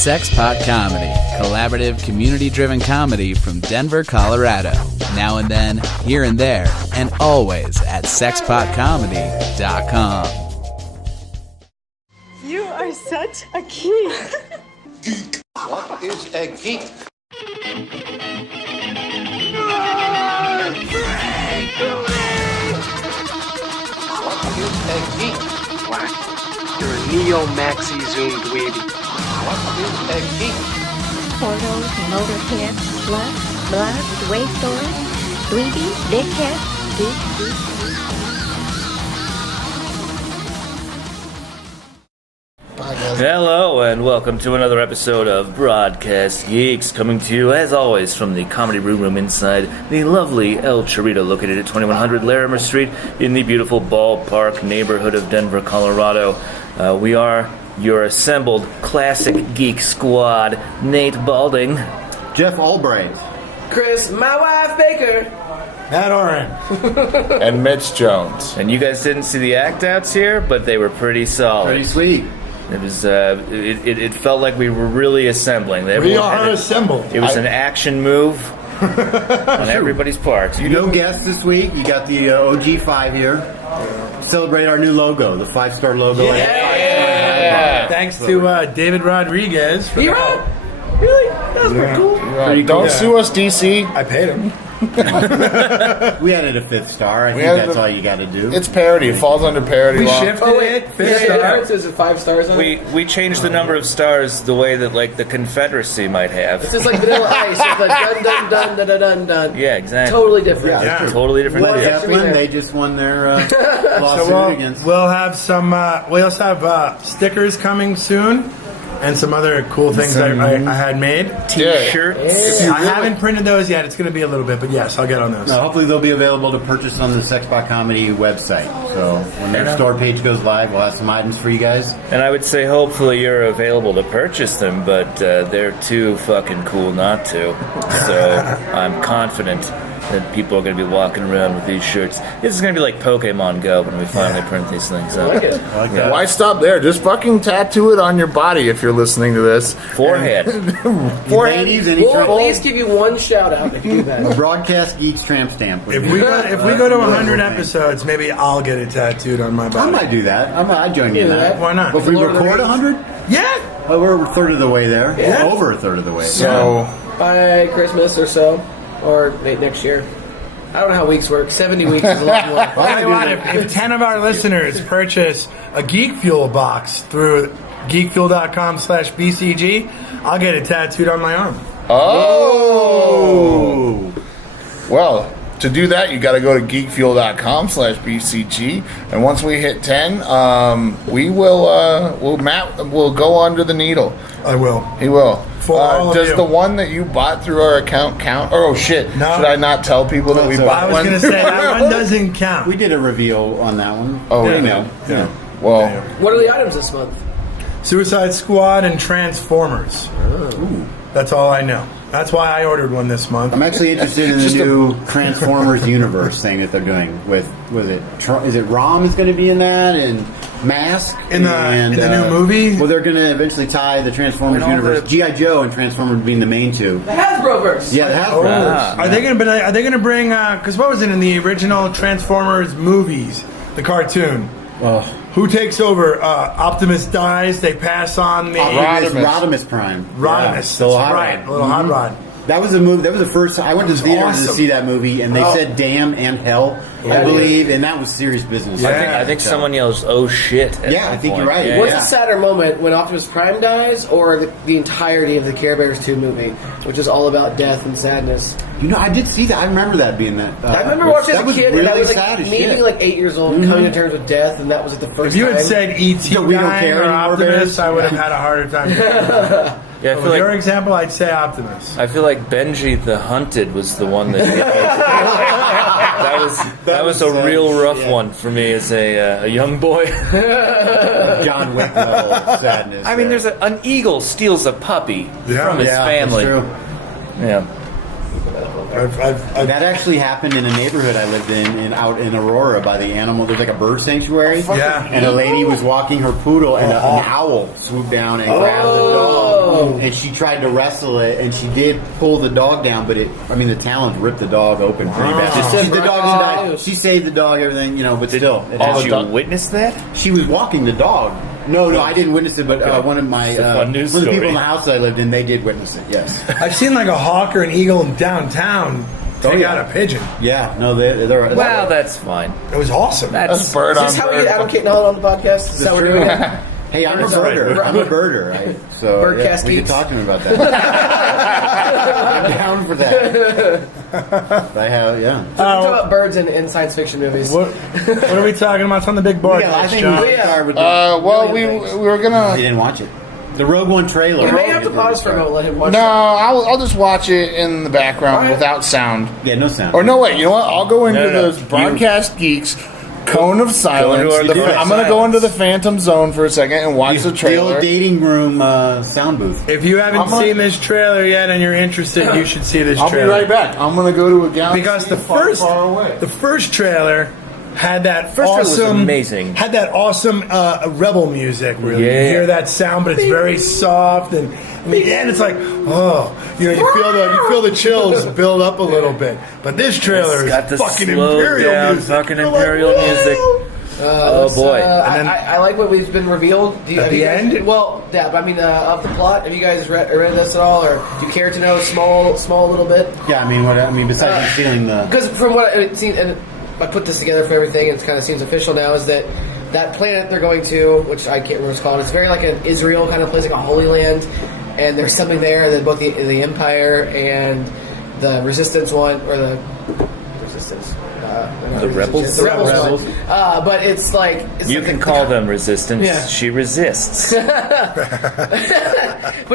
Sex Pot Comedy, collaborative, community-driven comedy from Denver, Colorado. Now and then, here and there, and always at sexpotcomedy.com. You are such a geek. What is a geek? What is a geek? What? You're a neo-maxi zoom dweeby. What is a geek? Portals, motorhead, slut, blood, waste stories, dweeby, dickhead, geek. Hello and welcome to another episode of Broadcast Geeks, coming to you as always from the Comedy Room inside the lovely El Chorrito, located at 2100 Larimer Street in the beautiful Ballpark neighborhood of Denver, Colorado. We are your assembled classic geek squad: Nate Balding, Jeff Albright, Chris, my wife Baker, Matt Oren, and Mitch Jones. And you guys didn't see the act outs here, but they were pretty solid. Pretty sweet. It was. It felt like we were really assembling. We are assembled. It was an action move on everybody's part. No guests this week. You got the OG5 here. Celebrate our new logo, the 5-star logo. Yeah. Thanks to David Rodriguez for the help. Really? That was pretty cool. Don't sue us, DC. I paid him. We added a 5th star. I think that's all you got to do. It's parody. It falls under parody We law. shifted it. Fifth star. It says 5 stars on it. We changed the number of stars the way that like the Confederacy might have. It's just like Vanilla Ice. It's like dun dun dun dun dun dun dun. Yeah, exactly. Totally different. Yeah. Totally different. Led deal. Zeppelin, they just won their lawsuit against. We'll have some. We also have stickers coming soon, and some other cool things I had made. T-shirts. I haven't printed those yet. It's going to be a little bit, but yes, I'll get on those. Hopefully they'll be available to purchase on the Sexbot Comedy website. So when their store page goes live, we'll have some items for you guys. And I would say hopefully you're available to purchase them, but they're too fucking cool not to. So I'm confident that people are going to be walking around with these shirts. This is going to be like Pokemon Go when we finally print these things out. I like it. Why stop there? Just fucking tattoo it on your body if you're listening to this. Forehead. Ladies, any We'll at least give you one shout out if you do that. Broadcast Geeks tramp stamp. If we go to 100 episodes, maybe I'll get it tattooed on my body. I might do that. I'd join you in that. Why not? If we record 100? Yeah. Well, we're a third of the way there. Yeah. Over a third of the way. So, By Christmas or so, or next year. I don't know how weeks work. 70 weeks is a lot more. I'll tell you what, if 10 of our listeners purchase a Geek Fuel box through geekfuel.com/BCG, I'll get it tattooed on my arm. oh. Well, to do that, you got to go to geekfuel.com/BCG, and once we hit 10, we will. Matt will go under the needle. I will. He will. For all of does you. the one that you bought through our account count? Oh shit! No. Should I not tell people that we So bought I was one? going to say, that one doesn't count. We did a reveal on that one. Oh, They really? know. Yeah. Well, What are the items this month? Suicide Squad and Transformers. That's all I know. That's why I ordered one this month. I'm actually interested in the new Transformers universe thing that they're doing with is it Rom is going to be in that and Mask In the new movie? Well, they're going to eventually tie the Transformers universe, G.I. Joe and Transformers being the main two. The Hasbroverse. Yeah, the Hasbro. Are they going to bring? Because what was it in the original Transformers movies, the cartoon? Who takes over? Optimus dies. They pass on the Rodimus Prime. Rodimus. Still That's hot right. rod. A little hot rod. That was the movie. That was the first time I went to the theater to awesome. see that movie, and they said "damn" and "hell," I believe, and that was serious business. I think someone yells, "Oh shit!" at Yeah, some I think point. you're right. Yeah, What's yeah. the sadder moment, when Optimus Prime dies, or the entirety of the Care Bears 2 movie, which is all about death and sadness? You know, I did see that. I remember that being that. I remember watching as a kid, really and I was sad as maybe shit. like 8 years old, coming to terms with death, and that was like the first If you time. had said E.T. So we don't dying care or anymore, Optimus, Bears? I would have had a harder time. Yeah, I With feel your like example, I'd say Optimus. I feel like Benji the Hunted was the one that that was a real rough one for me as a young boy. John Wick level sadness. I mean, there's an eagle steals a puppy from his family. That's true. Yeah. That actually happened in a neighborhood I lived in out in Aurora by the animal. There's like a bird sanctuary. Yeah. And a lady was walking her poodle, and an owl swooped down and grabbed the dog. Oh. And she tried to wrestle it, and she did pull the dog down, but the talons ripped the dog open pretty bad. The dog didn't die. She saved the dog, everything, but still. Did you witness that? She was walking the dog. No, I didn't witness it, but one of my fun news one of the people story. in the house that I lived in, they did witness it. Yes. I've seen like a hawk or an eagle in downtown take out a pigeon. Yeah. No, they're Well, that's fine. It was awesome. That's bird Is on this how we bird. get Adam Kate Nolan on the podcast? Is that what we're doing? Hey, I'm a birder. I'm a birder. So Birdcast we can geeks. talk to him about that. I'm down for that. I have, So we talk about birds in science fiction movies. What are we talking about? It's on the big board. Yeah, I think John. we start with we were gonna. You didn't watch it. The Rogue One trailer. We may have to pause for a moment. Let him watch. No, it. I'll just watch it in the background All right. without sound. Yeah, no sound. Or no, wait. You know what? I'll go into No. the broadcast geeks. Cone of Silence. into the I'm going to go into the Phantom Zone for a second and watch the The trailer. old dating room sound booth. If you haven't seen this trailer yet and you're interested, you should see this I'll be trailer. right back. I'm going to go to a galaxy Because the far, far away. first trailer had that First trailer was awesome, amazing. Had that awesome rebel music. Really, Yeah. you hear that sound, but it's very soft, and in the end, it's like, oh, you feel the chills build up a little bit. But this trailer It's got is the fucking slowed imperial down music. fucking You're imperial like, music. "Whoa." Oh boy! And then- I like what we've been revealed. At the end? Well, yeah, but I mean, of the plot. Have you guys read this at all, or do you care to know a small little bit? Yeah, besides just feeling the. Because from what it seems, and I put this together for everything, and it kind of seems official now, is that planet they're going to, which I can't remember what it's called, it's very like an Israel kind of place, like a Holy Land, and there's something there that both the Empire and the Resistance want, or the Resistance. The Rebels? The Rebels. Rebels. One. But it's like... You can call them resistance. Yeah. She resists. But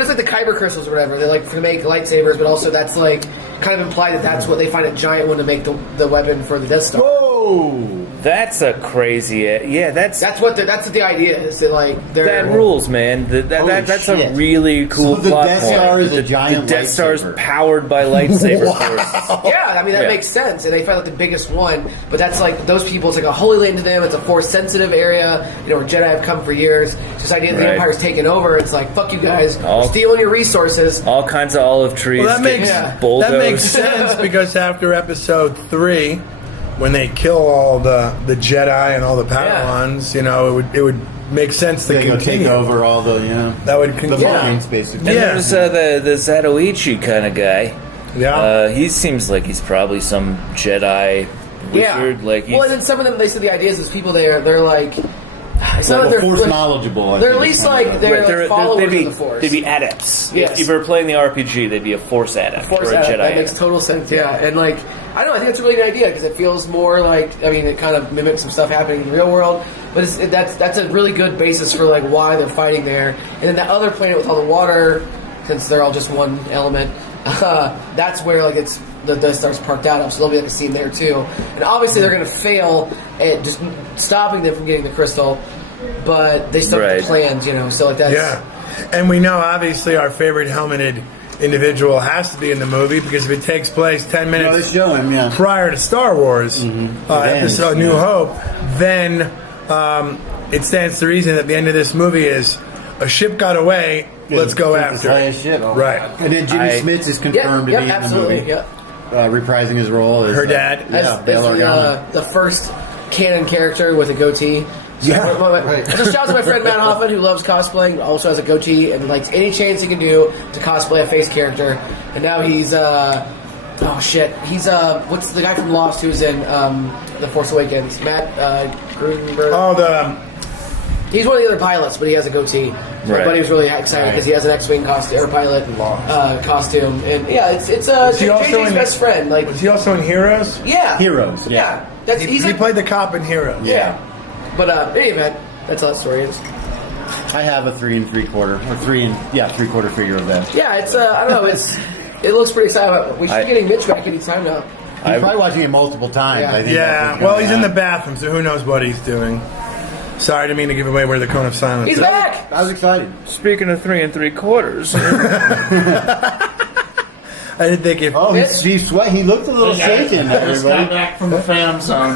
it's like the Kyber crystals or whatever. They like to make lightsabers, but also that's like kind of implied that that's what they find a giant one to make the weapon for the Death Star. Whoa! That's a crazy. Yeah, that's what the idea is. That like that rules, man. That's shit. a really cool So the plot Death point. Star is a giant The Death Star is lightsaber. powered by lightsaber force. Yeah, I mean that Yeah. makes sense, and they find like the biggest one. But that's like those people. It's like a holy land to them. It's a force sensitive area. Where Jedi have come for years. It's this idea that the Right. Empire's taken over. It's like fuck you guys, All- we're stealing your resources. All kinds of olive trees. Well, that get makes bulldozed. that makes sense because after Episode 3, when they kill all the Jedi and all the Padawans, it would make sense to They're gonna continue. take over all the That would the continue. minds basically. And Yeah. there's the Zatoichi kind of guy. Yeah. He seems like he's probably some Jedi wizard. Yeah. Like Well, he's, and then some of them, they said the idea is those people they're like. It's not Like that a they're force like, knowledgeable. I They're at think least is kind of like the- they're followers they'd be, of the Force. They'd be adepts. Yes. If you were playing the RPG, they'd be a Force adept Force or a adept. Jedi That adept. makes total sense. Yeah, and like I don't know, I think that's a really good idea because it feels more like it kind of mimics some stuff happening in the real world. But that's a really good basis for like why they're fighting there. And then that other planet with all the water, since they're all just one element, that's where like it's the Death Star's parked out of. So there'll be like a scene there too. And obviously they're going to fail at just stopping them from getting the crystal, but they still have Right. the plans, So like that's Yeah, and we know obviously our favorite helmeted individual has to be in the movie because if it takes place 10 No, minutes they show him, yeah. prior to Star Wars, episode New yeah. Hope, then it stands to reason that the end of this movie is a ship got away. Let's go after it. Shit. Oh, Right. And then Jimmy Smits is confirmed to be in the absolutely, movie. yeah. Reprising his role as Her dad. Yeah, As Bail Organa. the first canon character with a goatee. So Yeah, right. So shout out to my friend Matt Hoffman who loves cosplaying, also has a goatee and likes any chance he can do to cosplay a face character. And now he's he's what's the guy from Lost who's in The Force Awakens? Matt Grudenberg. Oh, He's one of the other pilots, but he has a goatee. So my Right. buddy was really excited because he has an X-wing air pilot costume, and yeah, it's he also JJ's in- best friend. Like, was he also in Heroes? yeah, Heroes, yeah. yeah. That's He, he's he like, played the cop in Heroes. yeah. But in any event, that's how the story is. I have a 3 3/4 or 3/4 figure of that. Yeah, it's I don't know, it looks pretty exciting. We should be getting Mitch back any time now. He's probably watching it multiple times. Yeah. I think. Yeah, that's well, what's he's going in the on. bathroom, so who knows what he's doing. Sorry, I didn't mean to give away where the cone of silence He's is. back. I was excited. Speaking of 3 3/4, I didn't think if... Oh, he's sweat. He looked a little shaken. I just got Everybody. back from the Phantom Zone.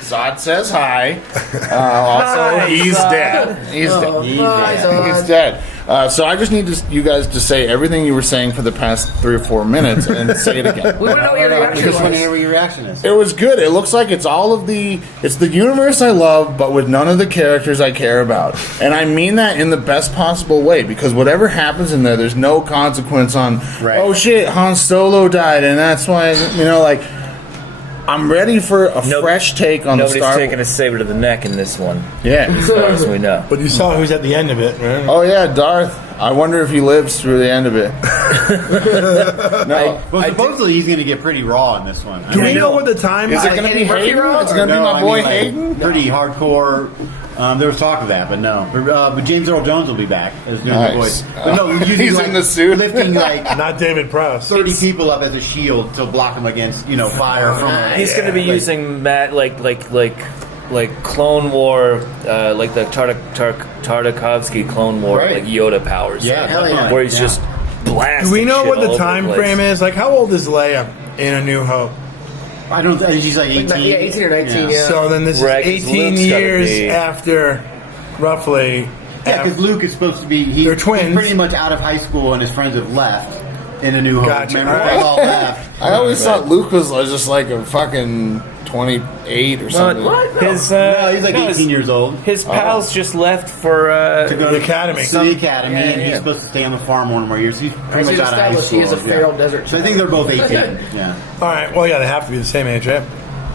Zod says hi. Also, Hi, he's Zod. dead. He's dead. He's Hi, dead. Zod. He's dead. So I just need you guys to say everything you were saying for the past 3 or 4 minutes and say it again. We want to know what your reaction Just want to was. hear what your reaction is. It was good. It looks like it's the universe I love, but with none of the characters I care about. And I mean that in the best possible way, because whatever happens in there, there's no consequence on, oh shit, Han Solo died, and that's why, like, I'm ready for a fresh take on the Star Wars. Nobody's taking a saber to the neck in this one. Yeah. As far as we know. But you saw who's at the end of it, right? Oh yeah, Darth. I wonder if he lives through the end of it. No. Well, supposedly he's going to get pretty raw in this one. Do we know what the time Is it going to be Hayden? It's going to be my boy Hayden? Pretty hardcore. There was talk of that, but no. But James Earl Jones will be back as doing the voice. But no, he's in the suit, lifting like not David Prowse. 30 people up as a shield to block him against fire from. He's going to be using like Clone War, like the Tartakovsky Clone War, Right. like Yoda powers. Yeah, hell yeah. Where he's just blasting. Do we know shit what all the over time place. frame is? Like, how old is Leia in A New Hope? I don't. She's like 18. Yeah, 18 or 19. Yeah. So then this is Right, 'cause 18 Luke's gotta years be- after, roughly. Yeah, because Luke is supposed to be. They're twins. He's pretty much out of high school, and his friends have left in A New Hope. Gotcha. Remember, All right. they all left. I always thought Luke was just like a fucking 28 or something. What? His No, he's like 18 years old. His pals just left for To go The academy. To the academy, Yeah, and he's yeah. supposed to stay on the farm one more year. So he's pretty As much out of high established, school. he is a feral desert So I think they're both 18. Yeah. All right. Well, yeah, they have to be the same age, right?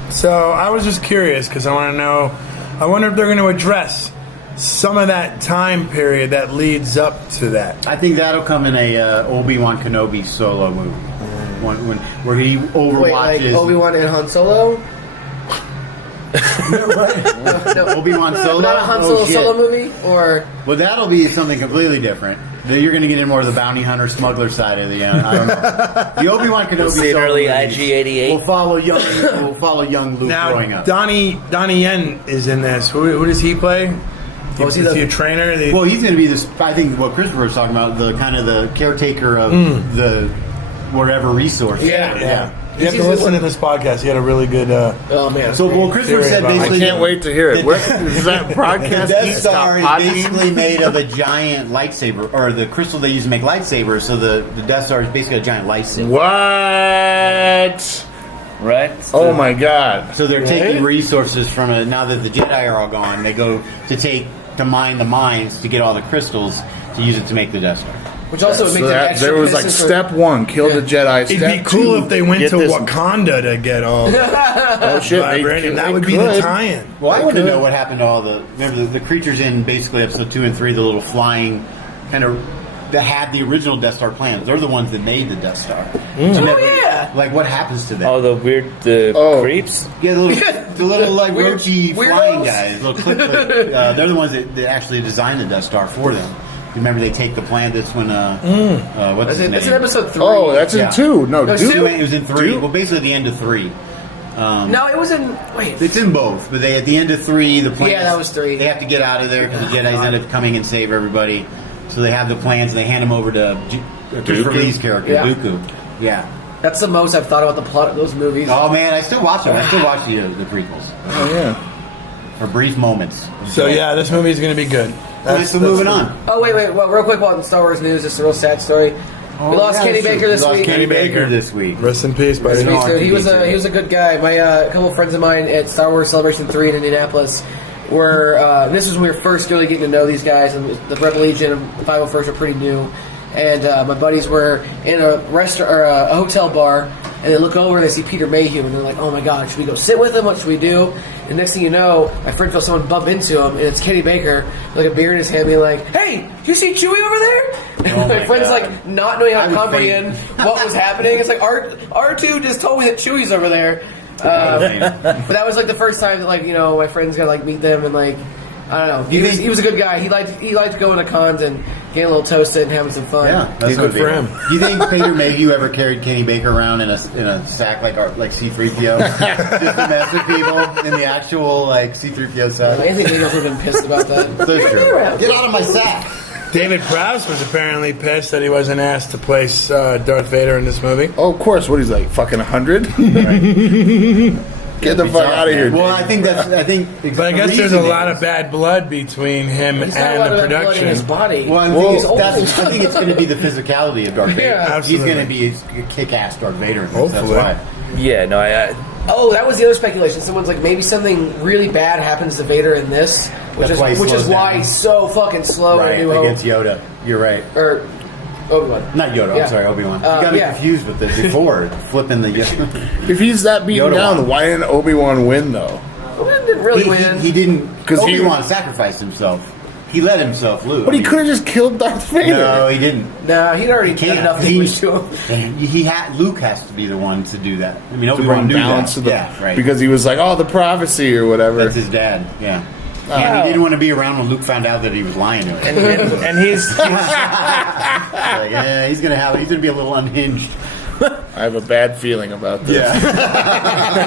So I was just curious because I want to know. I wonder if they're going to address some of that time period that leads up to that. I think that'll come in a Obi-Wan Kenobi solo movie. Where he overwatches. Wait, like Obi-Wan and Han Solo? No, Obi-Wan Solo? not a Han Oh, Solo shit. solo movie? Or Well, that'll be something completely different. You're going to get in more of the bounty hunter smuggler side of the. I don't know. The Obi-Wan Kenobi see an solo early movie IG-88. will follow young Luke growing Now, up. Donnie Yen is in this. Who does he play? Oh, is he is the- he a trainer? Well, he's going to be this. I think what Christopher was talking about, the kind of the caretaker of the whatever resource. Yeah. You have to listen to this podcast. He had a really good. oh man, So, well, Christopher Theory said about it. I basically. can't wait to hear it. Where, is that The broadcast? Death Star is Podbean? basically made of a giant lightsaber, or the crystal they use to make lightsabers. So the Death Star is basically a giant lightsaber. What? right? Oh my god. So they're taking resources from it. Now that the Jedi are all gone, they go to mine the mines to get all the crystals to use it to make the Death Star. which also makes So it that, extra there was like pissing for- step one, kill the Jedi. It'd Step be cool two, if they went get to this- Wakanda to get all Oh shit, vibrating. That they would be the could. tie-in. Well, I want to know what happened to all the. Remember the creatures in basically episode 2 and 3, the little flying kind of that had the original Death Star plans. They're the ones that made the Death Star. Oh yeah. Like what happens to them? Oh, the creeps? Yeah, the little like Weird- roachy weirdos? flying guys. Little they're the ones that actually designed the Death Star for them. Remember, they take the plan. That's when what's his name? That's in episode 3. Oh, that's in Yeah. 2. No, No, dude. two? It was in 3. Dude. Well, basically the end of 3. No, it was in. Wait. It's in both, but at the end of 3, the plans. Yeah, that was 3. They have to get out of there because the Jedi's end up coming and save everybody. So they have the plans and they hand them over to Christopher Dooku? Lee's character, Yeah. Dooku. Yeah. That's the most I've thought about the plot of those movies. Oh man, I still watch them. I still watch the prequels Oh yeah. for brief moments. So yeah, this movie is going to be good. So moving on. Oh wait. Well, real quick, while in Star Wars news, just a real sad story. We lost Kenny Baker this week. Kenny Baker this week. Rest in peace, buddy. Rest in peace. So he was a good guy. My couple of friends of mine at Star Wars Celebration 3 in Indianapolis were this was when we were first really getting to know these guys, and the Rebel Legion and 501st were pretty new. And my buddies were in a restaurant or a hotel bar, and they look over and they see Peter Mayhew, and they're like, "Oh my God, should we go sit with him? What should we do?" And next thing you know, my friend feels someone bump into him, and it's Kenny Baker, with like a beer in his hand, being like, "Hey, you see Chewie over there?" And my friend's God. like not knowing how I to would comprehend what was happening. It's like R2 just told me that Chewie's over there. But that was like the first time that my friends got to meet them, and I don't know. He was a good guy. He liked going to cons and getting a little toasted and having some fun. Yeah, that's Good for him. Do you think Peter Mayhew ever carried Kenny Baker around in a sack like C-3PO, just to mess with people in the actual C-3PO sack? Anthony Daniels would have been pissed about that. That's true. Get out of my sack. David Prowse was apparently pissed that he wasn't asked to place Darth Vader in this movie. Oh, of course. What he's like, fucking 100? Get the fuck out of here. Well, I think but I guess there's a lot of bad blood between him He's got a lot and the of blood in his production. body. Well, I think it's going to be the physicality of Darth Vader. Yeah. He's Absolutely. going to be a kick-ass Darth Vader. Hopefully. That's why. Yeah, no, Oh, that was the other speculation. Someone's like, maybe something really bad happens to Vader in this, which That's why he is slows why down. he's so fucking slow Right, in New Hope. against Yoda. You're right. Or Obi-Wan. Not Yoda, Yeah. I'm sorry, Obi-Wan. You got me yeah. confused with this before, flipping the Yoda. If he's that beaten Yoda down, won. why didn't Obi-Wan win, though? Obi-Wan didn't really win. He didn't, because 'Cause he- Obi-Wan sacrificed himself. He let himself lose. But he could have just killed Darth Vader. No, he didn't. Nah, he'd already He done can't. enough damage to him. Luke has to be the one to do that. I mean, To Obi-Wan bring knew balance that. to the... Yeah, right. Because he was like, oh, the prophecy or whatever. That's his dad, yeah. And he didn't want to be around when Luke found out that he was lying to him. and he's Like, yeah, he's gonna be a little unhinged. I have a bad feeling about this. Yeah.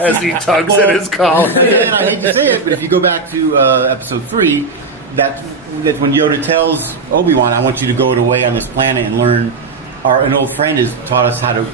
As he tugs at his collar. Again, I hate to say it, but if you go back to episode 3, that's when Yoda tells Obi-Wan, "I want you to go away on this planet and learn." An old friend has taught us how to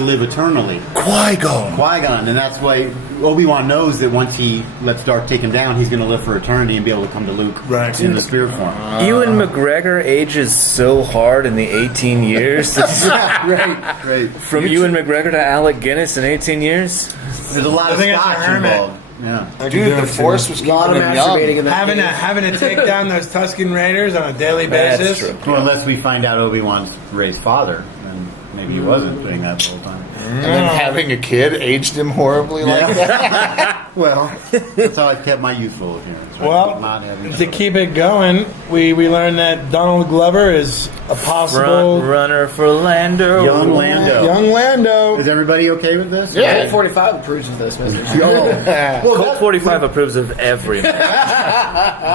live eternally. Qui-Gon, and that's why Obi-Wan knows that once he lets Darth take him down, he's going to live for eternity and be able to come to Luke in the spirit form. Ewan McGregor ages so hard in the 18 years. Right. From Ewan McGregor to Alec Guinness in 18 years. There's a lot of I think it's a scotch hermit. involved. Yeah. Dude, the Force was A lot of keeping him masturbating young. in that game. Having to take down those Tusken Raiders on a daily basis. That's true. Well, unless we find out Obi-Wan's Rey's father, then maybe he wasn't doing that the whole time. And then having a kid aged him horribly like that. Well, that's how I kept my youthful appearance. Right? Well, Not having to keep it going, we learned that Donald Glover is a possible Front runner for Lando. Young Lando. young Lando. Is everybody okay with this? Yeah. Colt 45 approves of this, Mr. Well, Colt 45 approves of every match.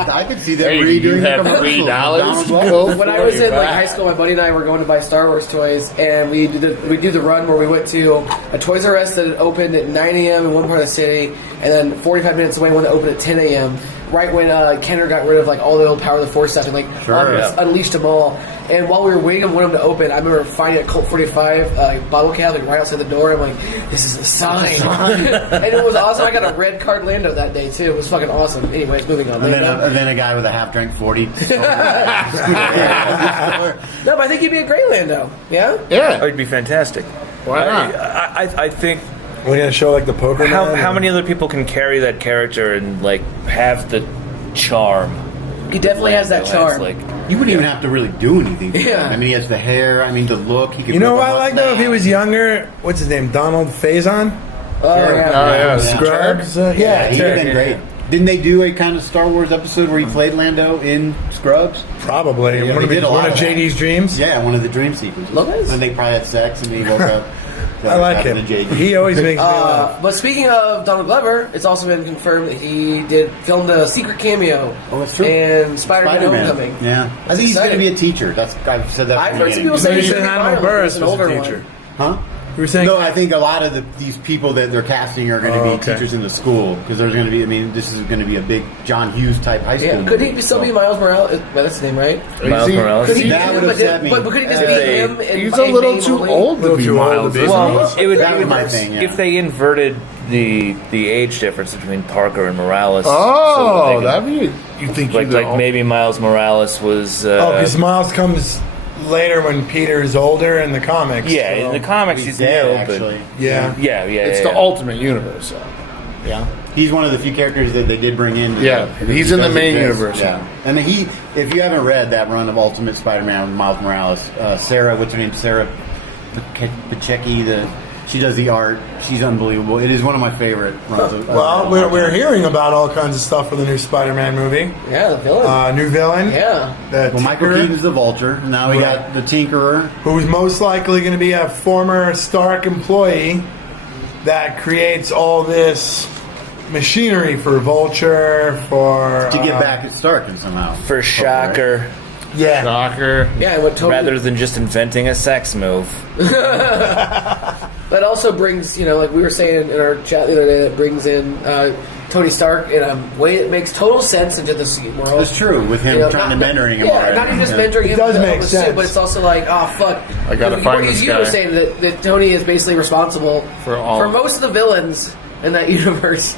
I could see them Hey, redoing you the have commercial. $3 Donald to Glover. go When I was in like high school, my buddy and I were going to buy Star Wars toys, and we do the run where we went to a Toys R Us that had opened at 9 a.m. in one part of the city, and then 45 minutes away one that opened at 10 a.m. Right when Kenner got rid of like all the old Power of the Force stuff and like unleashed them all. And while we were waiting on one of them to open, I remember finding a Colt 45 bottle cap like right outside the door. I'm like, this is a sign. And it was awesome. I got a red card Lando that day too. It was fucking awesome. Anyways, moving on. And then a guy with a half-drink 40. No, but I think he'd be a great Lando. Yeah? Oh, he'd be fantastic. Why not? I think We're gonna show like the poker. how many other people can carry that character and like have the charm? He definitely has that Lando charm. Like, You wouldn't even have to really do anything. To Yeah. him. I mean, he has the hair. I mean, the look. He could. You know whip what a I like though? If he was younger, what's his name? Donald Faison? Oh, yeah. Oh, yeah. Scrubs? Yeah, he'd have Turd. been great. Didn't they do a kind of Star Wars episode where he played Lando in Scrubs? Probably. Yeah, one they did a lot one of of that. JD's dreams. Yeah, one of the dream sequences. Lopez? When they probably had sex and he woke up. I like him. He always makes me laugh. But speaking of Donald Glover, it's also been confirmed that he filmed a secret cameo. Oh, that's true. in Spider-Man Homecoming. Yeah, I think he's going to be a teacher. I've said that. I've from the heard some beginning. people say You he's said gonna be Hannibal Miles, Buress an was older a one. teacher. Huh? You were saying No, I think a lot of these people that they're casting are going to be okay. teachers in the school because there's going to be. I mean, this is going to be a big John Hughes type high school. Yeah, could movie, he still so. be Miles Morales? Well, that's his name, right? Miles Morales. Could he That be would him, upset me. but could he just be They- him? And He's by a little name too only? old to Little be too old to Miles. be well, Miles. it would That be was my thing, yeah. if they inverted the age difference between Parker and Morales. Oh, so that'd be... You think like maybe Miles Morales was. because Miles comes later when Peter is older in the comics. Yeah, so- in the comics he's dead, new, actually. Yeah. but yeah. It's the ultimate universe. So. Yeah. He's one of the few characters that they did bring in. Yeah, he's in the does main exist. universe. Yeah, and if you haven't read that run of Ultimate Spider-Man with Miles Morales, Sarah, what's her name? Sarah Pacheco. She does the art. She's unbelievable. It is one of my favorite runs. Well, we're hearing about all kinds of stuff for the new Spider-Man movie. Yeah, the villain. New villain. Yeah. The Well, Michael Tinkerer, Keaton's the Vulture. Now we got the Tinkerer. who's most likely going to be a former Stark employee that creates all this machinery for Vulture, for To get back at Stark and somehow. for Shocker, Yeah. Shocker. Yeah, and what totally, rather than just inventing a sex move. that also brings, like we were saying in our chat the other day, that brings in Tony Stark in a way that makes total sense into this world. It's true with him trying to mentoring him. Yeah, not even just mentoring him. It does with make the sense. suit, but it's also like, oh fuck, I gotta find this you guy. were saying that Tony is basically responsible For most of the villains in that universe.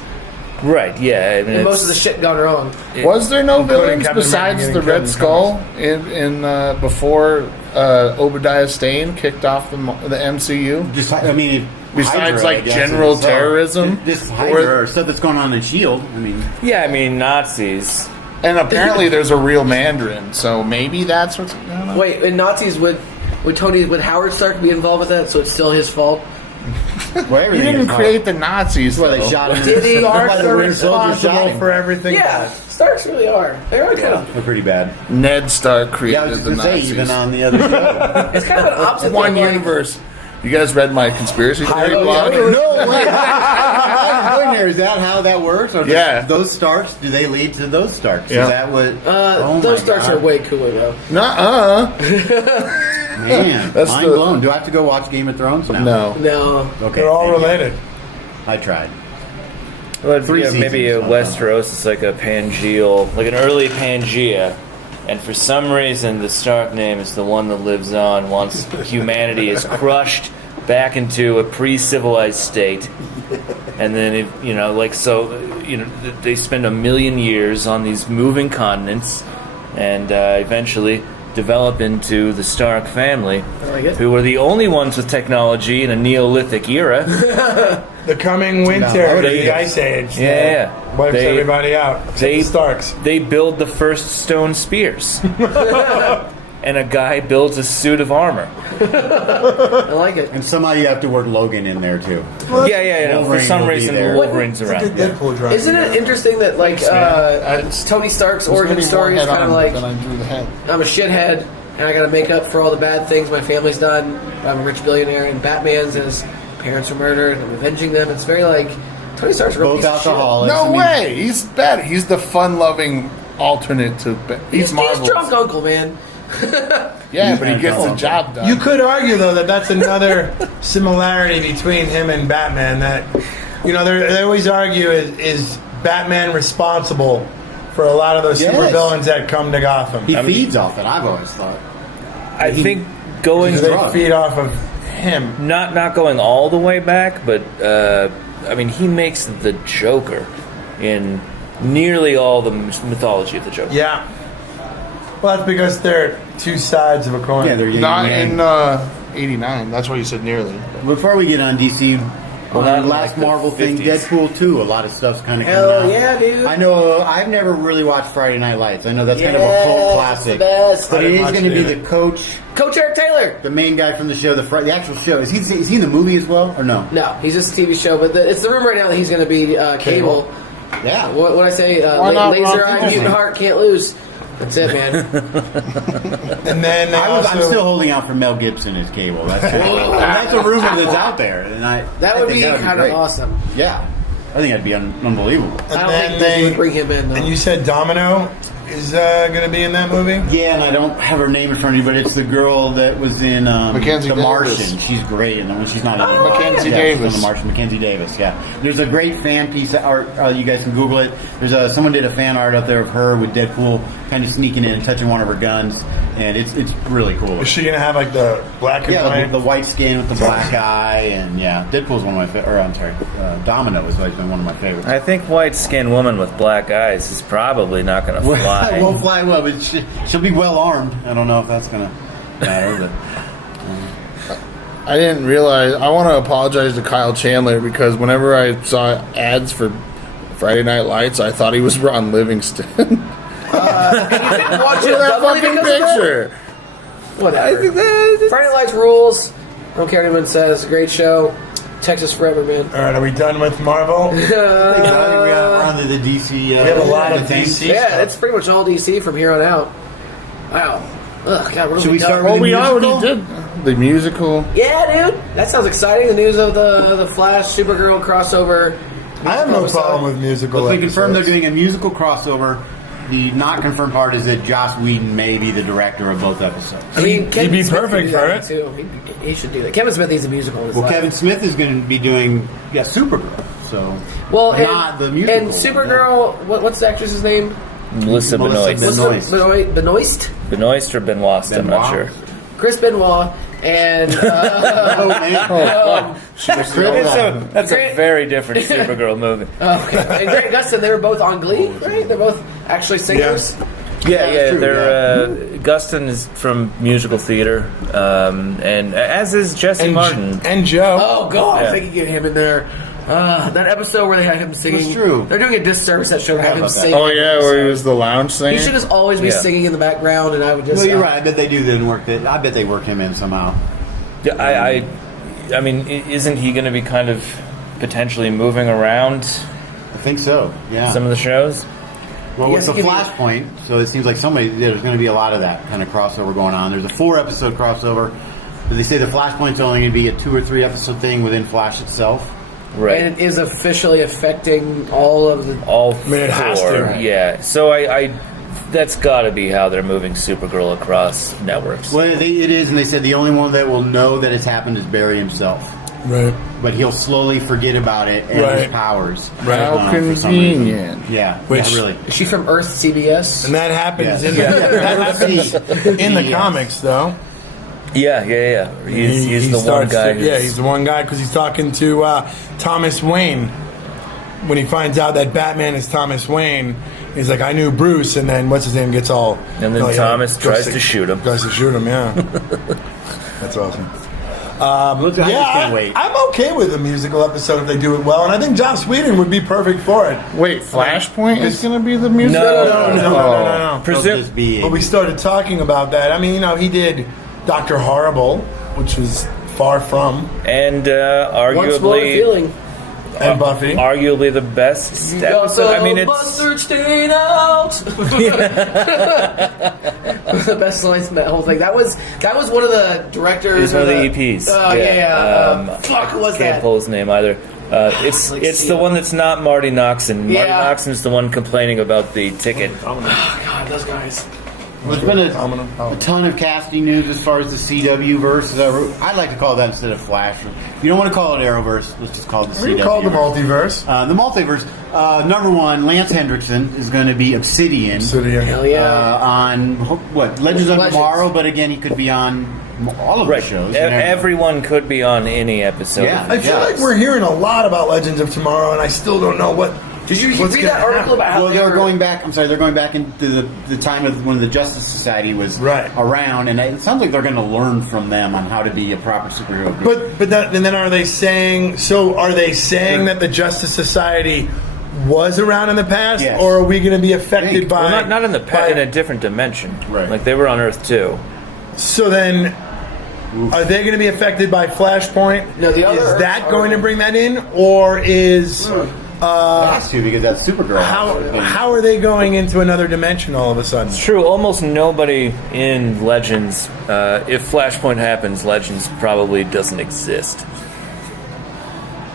Right, yeah. I mean, And most of the shit gone wrong. Was there no Including villains Captain besides America the getting Red killed in Skull in before Obadiah Stane kicked off the MCU? Just, I mean, Besides, Hydra, like, I guess, general itself. terrorism? This Hydra or stuff that's going on in S.H.I.E.L.D. I mean, yeah, I mean, Nazis. And apparently there's a real Mandarin, so maybe that's what's going on. Wait, and Nazis would Howard Stark be involved with that? So it's still his fault. well, He didn't create the Nazis, Well, though. they shot him. Did he? Starks the are Winter Soldier shot responsible him. for everything. Yeah, Starks really are. They are kind of. They're pretty bad. Ned Stark created Yeah, I was just the gonna say, Nazis. even on the other show. It's kind of an opposite. One thing, like- universe. You guys read my conspiracy theory Oh, blog? yeah. No, wait. Is that how that works? Or Yeah. those Starks, do they lead to those Starks? Yeah. Is that what? Oh those my Starks God. are way cooler though. Nuh-uh. Man, That's mind the- blown. Do I have to go watch Game of Thrones now? No. No. Okay. They're all thank you. related. I tried. Well, Three maybe seasons, Westeros is like a Pangeal, like an early Pangea. And for some reason, the Stark name is the one that lives on once humanity is crushed back into a pre-civilized state. And then, they spend 1,000,000 years on these moving continents and eventually develop into the Stark family, like it. who were the only ones with technology in a Neolithic era. The coming winter, I would the agree. Ice Age. Yeah. Wipes They- everybody out. Except they- the Starks. They build the first stone spears. And a guy builds a suit of armor. I like it. And somehow you have to work Logan in there too. Yeah. For Wolverine some will be reason, there. Wolverine's It's a around. good Deadpool drama. Isn't it interesting that like Tony Stark's origin story is kind of like Then I drew the head. I'm a shithead and I got to make up for all the bad things my family's done. I'm a rich billionaire, and Batman's his parents were murdered and I'm avenging them. It's very like Tony Stark's a real Both piece of shit. alcoholics. No I mean, way. He's better. He's the fun-loving alternate to... He's Marvel. drunk uncle, man. Yeah, but he gets the job done. You could argue, though, that that's another similarity between him and Batman. That, they always argue is Batman responsible for a lot of those Yes. supervillains that come to Gotham? He feeds off it. I've always thought. I think going They feed off of him. not going all the way back, but he makes the Joker in nearly all the mythology of the Joker. Yeah. Well, that's because they're two sides of a coin. Yeah, they're yin Not and in yang. 89. That's why you said nearly. Before we get on DC, Well, the not last like the Marvel thing, 50s. Deadpool 2, a lot of stuff's kind of coming Hell out. yeah, dude. I know, I've never really watched Friday Night Lights. I know that's kind of a Yes, cult classic. the best. But I it didn't is watch going to it be either. the coach, Coach Eric Taylor. the main guy from the show, the actual show. Is he in the movie as well, or no? No, he's just a TV show, but it's the rumor right now that he's going to be Cable. Yeah. What I say? Why not Laser Ron eye, Perlman? mutant heart, can't lose. That's it, man. And then they I'm also, still holding out for Mel Gibson as Cable. That's a rumor that's out there, and That I would think be that kind of great. awesome. Yeah, I think that'd be unbelievable. and I don't then think Disney would bring him in. Though. And you said Domino is going to be in that movie? Yeah, and I don't have her name in front of you, but it's the girl that was in Mackenzie The Davis. Martian. She's great, and when she's not in it. Mackenzie Yeah, Davis. she's on The Martian. Mackenzie Davis. Yeah, there's a great fan piece art. You guys can Google it. There's someone did a fan art out there of her with Deadpool kind of sneaking in and touching one of her guns, and it's really cool. Is she going to have like the black and Yeah, white? the white skin with the black eye, and yeah, Deadpool's one of my favorite. Or I'm sorry, Domino has always been one of my favorites. I think white-skinned woman with black eyes is probably not going to fly. It won't fly well, but she'll be well armed. I don't know if that's gonna matter, but. I didn't realize. I want to apologize to Kyle Chandler because whenever I saw ads for Friday Night Lights, I thought he was Ron Livingston. You didn't watch Look it at that doubly fucking because of that? picture. Whatever. I think that Friday Night Lights rules. I don't care what anyone says. Great show. Texas forever, man. All right, are we done with Marvel? We We're on to the DC. We have a lot of things. DC Yeah, stuff. it's pretty much all DC from here on out. Wow. Ugh, God, what have Should we done? start Well, with we the musical? already did the musical. Yeah, dude. That sounds exciting. The news of the Flash Supergirl crossover. I have no problem with musical But they confirmed they're episodes. doing a musical crossover. The not confirmed part is that Joss Whedon may be the director of both episodes. I mean, He'd Kevin be Smith perfect could do for that, it. Too. He should do that. Kevin Smith needs a musical in his Well, life. Kevin Smith is going to be doing Supergirl. So Well, not the musical. And Supergirl, what's the actress's name? Melissa Benoist. Benoist? Benoist or Benoist, I'm not sure. Chris Benoit and That's a very different Supergirl movie. okay. And Grant Gustin, they were both on Glee, right? They're both actually singers. Yeah, true, they're Gustin is from musical theater, and as is Jesse Martin and Joe. Oh God, Yeah. if they could get him in there. That episode where they had him singing. That's true. They're doing a disservice that show to have him sing. Oh yeah, where he was the lounge singer. He should just always be singing in the background, and I would just. No, you're right. I bet they do then work it. I bet they work him in somehow. Yeah, I mean, isn't he going to be kind of potentially moving around I think so. Yeah. some of the shows? Well, You with the guys give me- Flashpoint, so it seems like there's going to be a lot of that kind of crossover going on. There's a 4-episode crossover, but they say the Flashpoint's only going to be a 2 or 3 episode thing within Flash itself. Right. And it is officially affecting all of the. All mean, it has four, to. yeah. So I that's got to be how they're moving Supergirl across networks. Well, it is, and they said the only one that will know that it's happened is Barry himself. Right. But he'll slowly forget about it and Right. his powers. Right. How for some reason. convenient. Yeah, Which- yeah, really. Is she from Earth CBS? And that happens Yes. in the, Yeah. that happens in the Yes. comics, though. Yeah. He's the one starts guy. to- yeah, he's the one guy because he's talking to Thomas Wayne. When he finds out that Batman is Thomas Wayne, he's like, "I knew Bruce," and then what's his name gets all. And then oh, yeah, Thomas goes tries to shoot him. Tries to shoot him. Yeah, that's awesome. I just can't wait. I'm okay with a musical episode if they do it well, and I think Joss Whedon would be perfect for it. Wait, Flashpoint is going to be the music? No. No. Presume- Just be But we started talking about that. I mean, he did Dr. Horrible, which was far from, And Once more arguably, feeling. and Buffy. arguably the best episode. I mean, it's mustard stain out. The best lines in that whole thing. That was one of the directors. It's one of the or EPs. Oh yeah. Fuck, who was can't that? pull his name either. It's like the Seal. one that's not Marty Noxon. Yeah. Marty Noxon's the one complaining about the ticket. God, those guys. There's been a ton of casting news as far as the CW verse. I'd like to call that instead of Flash. If you don't want to call it Arrowverse, let's just call it the CW. We call it the multiverse. The multiverse. Number one, Lance Hendrickson is going to be Obsidian. Hell yeah. On what Legends of Legends. Tomorrow, but again, he could be on all of Right. the shows. Everyone could be on any episode. Yeah. I feel like we're hearing a lot about Legends of Tomorrow, and I still don't know what. Did you what's read gonna that article happen. about how Well, they they're were going back. I'm sorry, they're going back into the time of when the Justice Society was around, and it sounds like they're going to learn from them on how to be a proper superhero group. But and then are they saying? So are they saying that the Justice Society was around in the past, Yes. or are we going to be affected by? Well, not in the by- in a different dimension. Right. Like they were on Earth too. So then, are they going to be affected by Flashpoint? No, the other is Earths that are- going to bring that in, or is It has to because that's Supergirl. how are they going into another dimension all of a sudden? It's true. Almost nobody in Legends. If Flashpoint happens, Legends probably doesn't exist.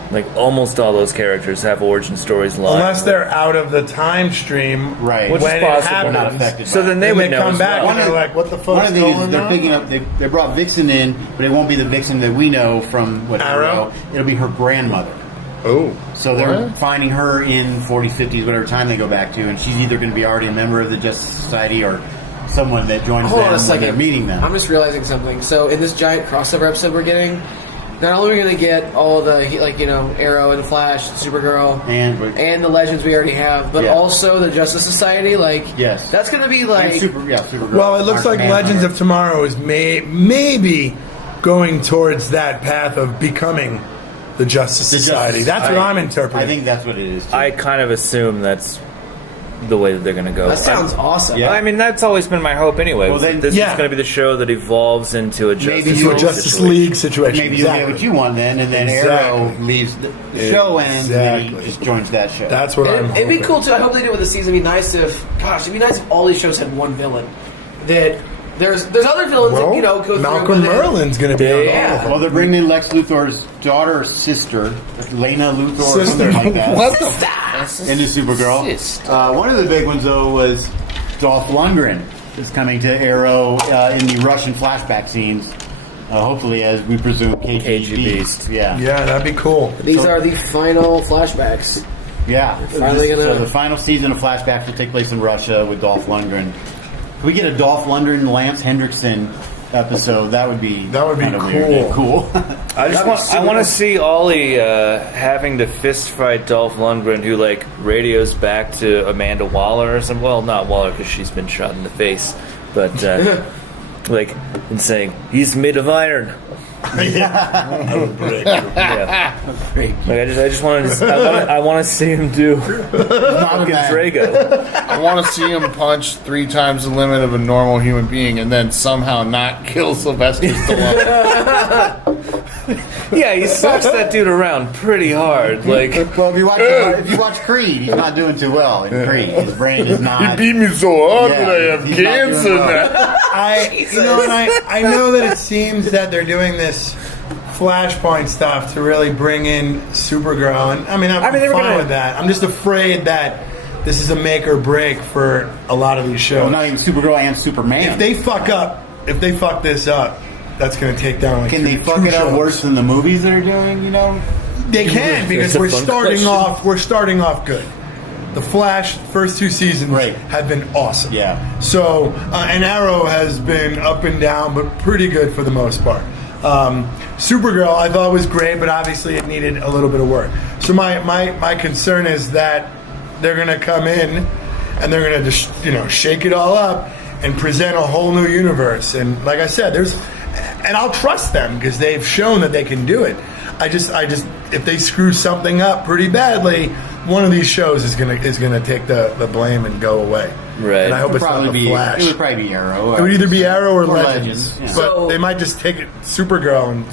Like almost all those characters have origin stories lying. Unless they're out of the time stream, Right. Which when is it possible. happens. Not affected So by then it. they And would they know come as back well. and they're like, "What the One fuck's of the things going is they're on?" picking up. They brought Vixen in, but it won't be the Vixen that we know from Arrow? It'll be her grandmother. Oh. So they're What? finding her in 40s, 50s, whatever time they go back to, and she's either going to be already a member of the Justice Society or someone that joins Hold them on a when second. they're meeting them. I'm just realizing something. So in this giant crossover episode we're getting, not only are we going to get all the Arrow and Flash, Supergirl, and the Legends we already have, but Yeah. also the Justice Society. Yes. That's going to be like. And Supergirl. Well, it looks like Legends of Tomorrow is maybe going towards that path of becoming the Justice Society. That's what I'm interpreting. I think that's what it is. Too. I kind of assume that's the way that they're going to go. That sounds awesome. Yeah. I mean, that's always been my hope anyway. Well, then- this yeah. is going to be the show that evolves into a Justice Into a League Justice situation. League situation. Maybe you'll get what you want then, and then Exactly. Arrow leaves the show ends, and then Exactly. he just joins that show. That's what I'm It'd hoping. be cool too. I hope they do it with the season. It'd be nice if all these shows had one villain. That there's other villains Well, that go through. Malcolm with it. Merlin's going to be on all Yeah. of them. Well, they're bringing in Lex Luthor's daughter or sister, Lena Luthor, or Sister. something like that. What the Into Supergirl. One of the big ones, though, was Dolph Lundgren is coming to Arrow in the Russian flashback scenes hopefully, as we presume, KG Beast. Yeah. Yeah, that'd be cool. These are the final flashbacks. Yeah. Finally So gonna- the final season of flashbacks will take place in Russia with Dolph Lundgren. Can we get a Dolph Lundgren, Lance Hendrickson episode? That would be kinda cool. weird and cool. I want to see Ollie having to fist fight Dolph Lundgren, who like radios back to Amanda Waller or something. Well, not Waller because she's been shot in the face, but like and saying he's made of iron. Yeah. Like I just want to. I want to see him do fucking Drago. I want to see him punch 3 times the limit of a normal human being and then somehow not kill Sylvester Stallone. Yeah, he sucks that dude around pretty hard. Like, well, if you watch Creed, he's not doing too well in Creed. His brain is not. You beat me so hard Yeah, that I have he's not cancer doing well. now. I know that it seems that they're doing this Flashpoint stuff to really bring in Supergirl, and I'm they were fine gonna- with that. I'm just afraid that this is a make or break for a lot of these shows. Well, not even Supergirl and Superman. If they fuck this up, that's going to take down. Like Can they fuck it up worse than the movies they're doing? You know, They can because That's a we're fun starting question. off. We're starting off good. The Flash first 2 seasons have been awesome. Yeah. So and Arrow has been up and down, but pretty good for the most part. Supergirl I thought was great, but obviously it needed a little bit of work. So my concern is that they're going to come in and they're going to just shake it all up and present a whole new universe. And like I said, and I'll trust them because they've shown that they can do it. I just if they screw something up pretty badly, one of these shows is gonna take the blame and go away. Right. And I hope it's not the Flash. It would probably be Arrow. It would either be Arrow or Legends. Legends. Yeah. But So- they might just take it Supergirl and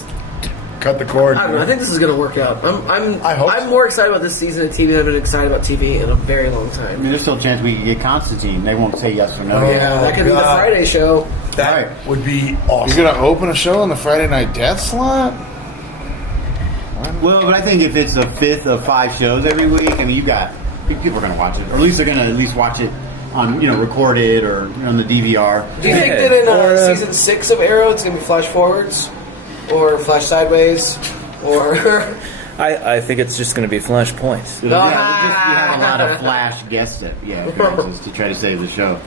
cut the cord. I don't know. I think this is going to work out. I hope I'm so. more excited about this season of TV than I've been excited about TV in a very long I time. mean, there's still a chance we could get Constantine. They won't say yes or no. Oh, Yeah, that could be the God. Friday show. That would be awesome. You're going to open a show on the Friday Night Death slot? Well, but I think if it's a fifth of 5 shows every week, I mean, people are going to watch it, or at least they're going to at least watch it on, recorded or on the DVR. Do you think that in season 6 of Arrow it's going to be flash forwards? Or flash sideways? Or... I think it's just going to be Flashpoint. You have a lot of Flash guest appearances to try to save the show.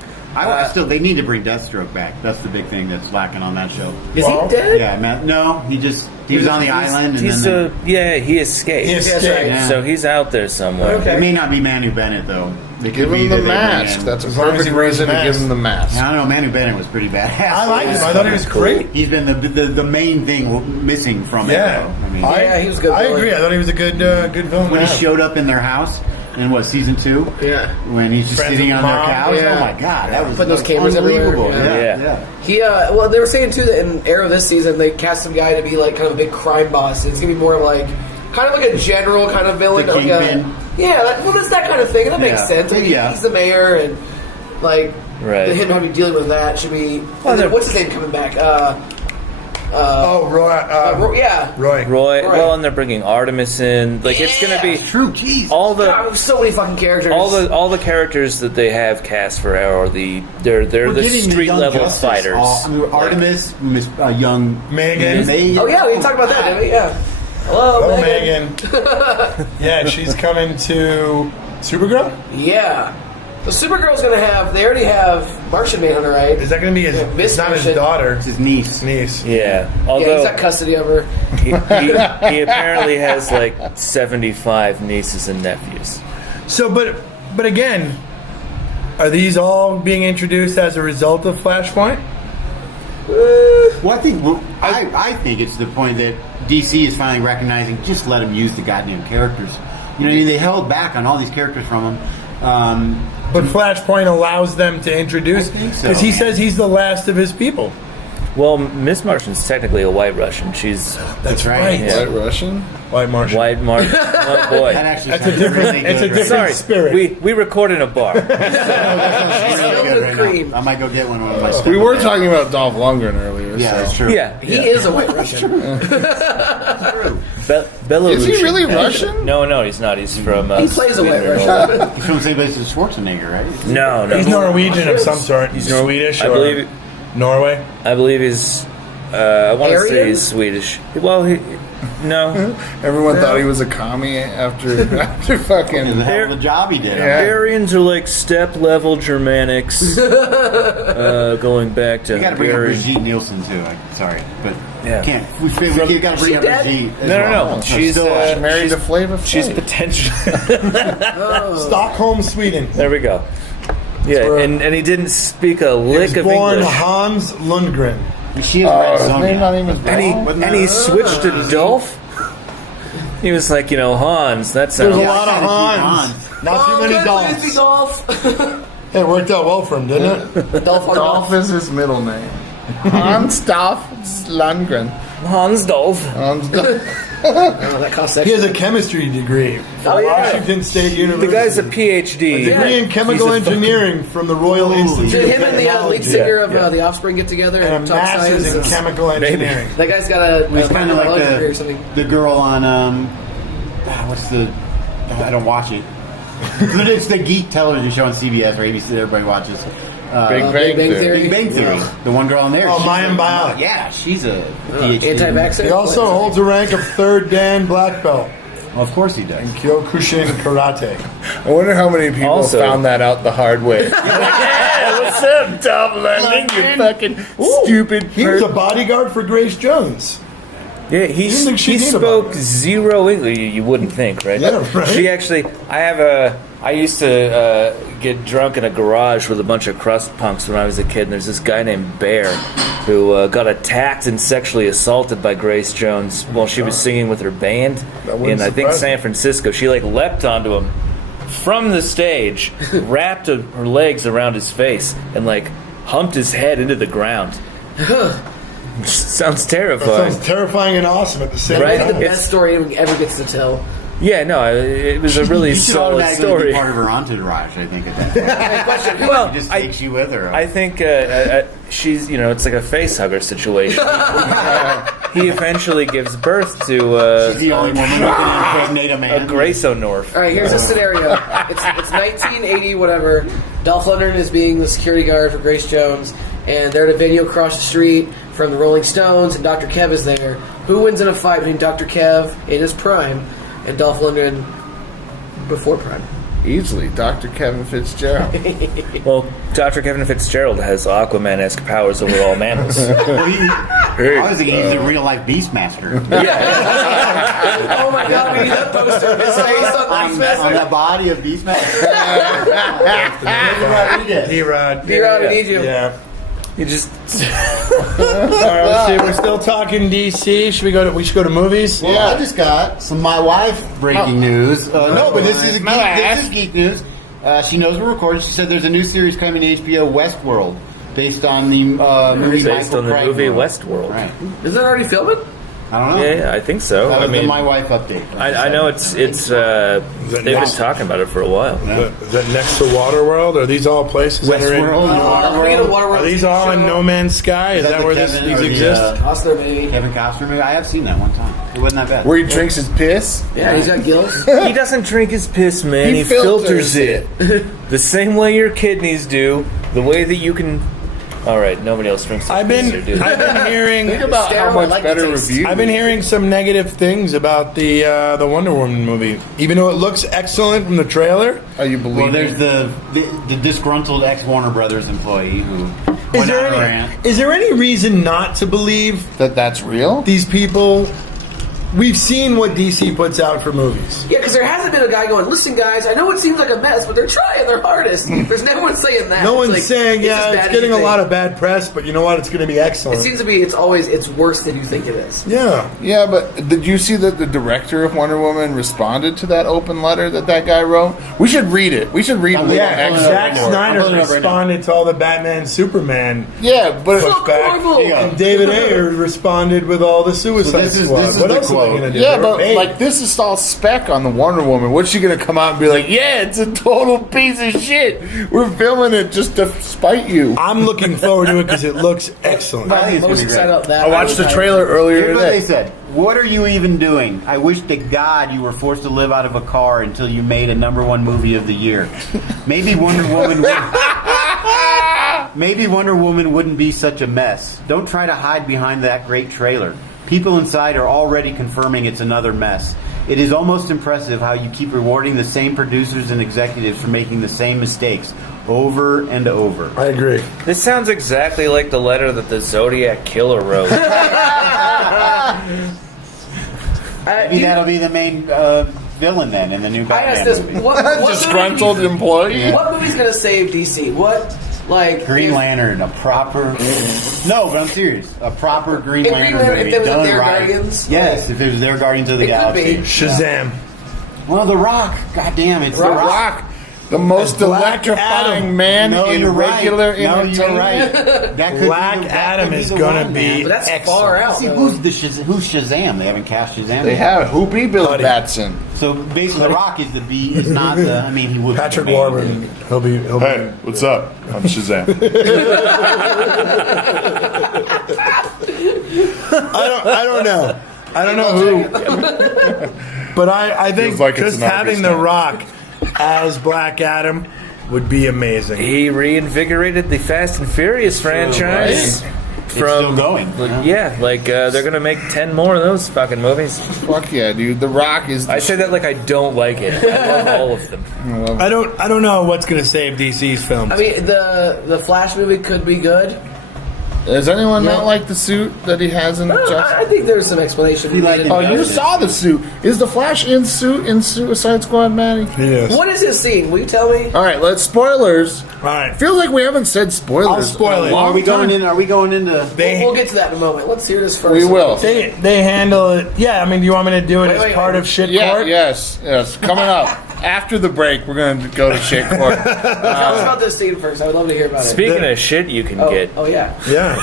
They need to bring Deathstroke back. That's the big thing that's lacking on that show. Is he dead? Yeah, man. No, he was on the island, and He escaped. He escaped. Yeah. So he's out there somewhere. Okay. It may not be Manu Bennett though. It Give could be him that the they bring mask. in- That's a As long as perfect he wears reason the to give mask. him the mask. I don't know. Manu Bennett was pretty badass. I liked him. I thought he was great. He's been the main thing missing from Yeah. Arrow. I mean, Yeah, he was a good I villain. agree. I thought he was a good villain. when he to have. showed up in their house in season 2, Yeah. when he's just Friends sitting with on their Mom. couch. Yeah. Oh my god, that was Putting those cameras unbelievable. everywhere. Yeah. He, well, they were saying too that in Arrow this season they cast some guy to be like kind of a big crime boss. It's gonna be more of like kind of like a general kind of villain. The like Kingpin. It's that kind of thing. That makes Yeah. sense. I mean, Yeah. he's the mayor, and like Right. him having to dealing with that should be. Well, and then they're- what's his name coming back? Roy. Yeah. Roy. Roy. Right. Well, and they're bringing Artemis in. Like it's going to be True, jeez. all the. God, so many fucking characters. All the characters that they have cast for Arrow are they're We're the giving street Young level Justice fighters. Artemis, Miss Young Megan. Oh yeah, we can talk about that, didn't we? Yeah. Hello, Oh, Megan. Megan. Yeah, she's coming to Supergirl? Yeah. So Supergirl's gonna have. They already have Martian Manhunter, right? Is that going to be his... Yeah, Miss It's not his Martian. daughter. It's his niece. Niece. Yeah, Yeah, he's although got custody of her. he apparently has like 75 nieces and nephews. So, but again, are these all being introduced as a result of Flashpoint? Well, I think it's the point that DC is finally recognizing. Just let them use the goddamn characters. They held back on all these characters from them. But Flashpoint allows them to introduce... I think so. Because he says he's the last of his people. Well, Miss Martian's technically a White Russian. She's That's right. right. Yeah. White Russian? White Martian. White Martian. Oh boy. That actually That's a sounds different... really It's a good different Sorry, spirit. we record in a bar. Right now. That sounds really filled good with right cream. now. I might go get one of my stuff. We were talking about Dolph Lundgren earlier. Yeah, so. that's true. Yeah, He is a White Russian. Belarus. Is he really Russian? No, he's not. He's from. He plays a White Russian. He's from the same place as Schwarzenegger, right? No. He's Norwegian of some sort. He's Swedish I or believe. Norway. I believe he's I want to say Aryan? he's Swedish. Well, no. Everyone thought he was a commie after fucking The hell of a job he did. Yeah. Aryans are like step-level Germanics, going back to You got to bring up Aryan. Brigitte Nielsen too. Sorry, but Yeah. can't. We got to bring up dead? Brigitte. as No, well. she's still, married to Flavor Flav. She's potentially. Stockholm, Sweden. There we go. Yeah, where- and he didn't speak a He was lick of born English. Hans Lundgren. she is Red his name not even Sonja. And he switched to Dolph. He was like, Hans. That sounds. There's a lot of Hans. Not too many Please be Dolphs. Dolph. It worked out well for him, didn't it? Dolph is his middle name. Hans Dolph Lundgren. Hans Dolph. Hans Dolph. Oh, that costs He extra. has a chemistry degree from Oh, yeah. Washington State University. The guy's a PhD. degree in chemical engineering from the Royal Institute Did of him and the lead Technology. singer of The Offspring get together and a and talk master's in science? chemical engineering. That guy's got a He's kind of biology degree or like something. the girl on what's the? I don't watch it. But it's the geek television show on CBS or ABC that everybody watches. Big Bang Theory. Big Bang Theory. The one girl on there. Oh, she's Mayan Bialik. Yeah, she's a PhD. Anti-vaxxer? He also holds a rank of 3rd Dan black belt Well, of course he does. in Kyokushin Karate. I wonder how many people Also- found that out the hard way. Yeah, what's up, Dolph Lundgren? You fucking stupid. He was a bodyguard for Grace Jones. Yeah, he think she'd need a spoke body. zero English. You wouldn't think, right? Yeah, right. She actually, I used to get drunk in a garage with a bunch of crust punks when I was a kid, and there's this guy named Bear who got attacked and sexually assaulted by Grace Jones while she was singing with her band in, I think, surprise me. San Francisco. She, leapt onto him from the stage, wrapped her legs around his face, and, humped his head into the ground. Sounds That terrifying. sounds terrifying and awesome at the same Right? Maybe the time. best story anyone ever gets to tell. Yeah, no, it was a really You should solid automatically story. be part of her entourage, I think, at that point. Well, Just takes you with her. I think she's, it's like a face hugger situation. He eventually gives birth to She's the only woman who can impregnate a a man. Grace O'North. All right, here's a scenario. It's 1980, whatever. Dolph Lundgren is being the security guard for Grace Jones, and they're at a venue across the street from the Rolling Stones, and Dr. Kev is there. Who wins in a fight between Dr. Kev in his prime and Dolph Lundgren before prime? Easily, Dr. Kevin Fitzgerald. Well, Dr. Kevin Fitzgerald has Aquaman-esque powers over all mammals. I was thinking he's a real life Beastmaster. Oh my God, we need that poster. His face on On Beastmaster. the body of Beastmaster. D-Rod. D-Rod, we need you. Yeah. You just All right, let's see. We're still talking DC. We should go to movies. Well, I just got some my wife breaking news. No, but this is geek news. She knows we're recording. She said there's a new series coming to HBO, Westworld, based on the movie based Michael on the Crichton movie wrote. Westworld. Right. Is that already filming? I don't know. Yeah, I think so. That I was the mean, my wife update. I know it's they've been talking about it for a while. Is that next to Waterworld? Are these all places that are in? Westworld. We get a Waterworld Are these all in No Man's Sky? Is that where these exist? Costner, baby. Kevin Costner movie? I have seen that one time. It wasn't that bad. Where he drinks his piss. Yeah, he's got gills. He doesn't drink his piss, man. He He filters it. The same way your kidneys do. The way that you can. All right, nobody else drinks their I've piss been or do they? hearing. Think about how Sterile, much I like the better taste. reviews. I've been hearing some negative things about the Wonder Woman movie, even though it looks excellent from the trailer. Are you Well, believing? there's the disgruntled ex-Warner Brothers employee who went on a rant. Is there any reason not to believe That's real? these people? We've seen what DC puts out for movies. Yeah, because there hasn't been a guy going, listen, guys, I know it seems like a mess, but they're trying their hardest. There's no one saying that. No It's one's like, saying, it's as yeah, bad it's as getting you a lot think. of bad press, but you know what? It's going to be excellent. It seems to be, it's worse than you think it is. Yeah. Yeah, but did you see that the director of Wonder Woman responded to that open letter that guy wrote? We should read it. We should read it. Yeah, Zack I'm Snyder pulling it up right now. responded to all the Batman, Superman Yeah, but pushback, Marvel! and David Ayer responded with all the Suicide this is- Squad. this is What the else are quote. they going to do? yeah, They're but paid. like this is all spec on the Wonder Woman. What's she gonna come out and be like? Yeah, it's a total piece of shit. We're filming it just to spite you. I'm looking forward to it because it looks excellent. I think it's I'm most gonna be excited great. about that. I watched the trailer earlier Here's what they today. said. What are you even doing? I wish to God you were forced to live out of a car until you made a #1 movie of the year. Maybe Wonder Woman would... Maybe Wonder Woman wouldn't be such a mess. Don't try to hide behind that great trailer. People inside are already confirming it's another mess. It is almost impressive how you keep rewarding the same producers and executives for making the same mistakes over and over. I agree. This sounds exactly like the letter that the Zodiac Killer wrote. Maybe that'll be the main villain then in the new I Batman asked this: movie. what Disgruntled employee. What movie's gonna save DC? What Green Lantern, a proper... No, but I'm serious. A proper Green If Lantern Green Lantern- movie if they was done their right. Guardians? Yes, if it was their Guardians of the It could Galaxy. be. Shazam. Well, The Rock. God damn, it's The Rock. Rock, the most Black electrifying Adam. man No, in you're right. regular No, you're entertainment. right. That could Black that Adam could be is the gonna one, be man. But that's excellent. far out. See, though. who's Shazam? They haven't cast Shazam. They yet. have Whoopi Billy Buddy. Batson. So basically, The Rock is is not the. I mean, he would. Patrick be the main Warburton. dude. He'll be. Hey, what's up? I'm Shazam. I don't know. I don't know who. But I think Feels like it's just an August having The night. Rock as Black Adam would be amazing. He reinvigorated the Fast and Furious franchise. It's still going. Yeah, they're gonna make 10 more of those fucking movies. Fuck yeah, dude. The Rock is. I say that like I don't like it. I love all of them. I don't know what's going to save DC's films. I mean, the Flash movie could be good. Does anyone Yeah. not like the suit that he has in the No, Justice? I think there's some explanation. We like needed. it. Oh, you saw the suit. Is the Flash in suit in Suicide Squad, Manny? Yes. What is his scene? Will you tell me? All right, let's spoilers. All right. Feels like we haven't said spoilers. I'll spoil in a it. long Are we going time. in? Are we going into? We'll get to that in a moment. Let's hear this first. We will. They handle it. Yeah, I mean, do you want me to do it as part of shit Yeah, court? yes. Coming up after the break, we're going to go to shit court. Tell us about this scene first. I would love to hear about it. Speaking of shit you can get, Oh yeah. Yeah.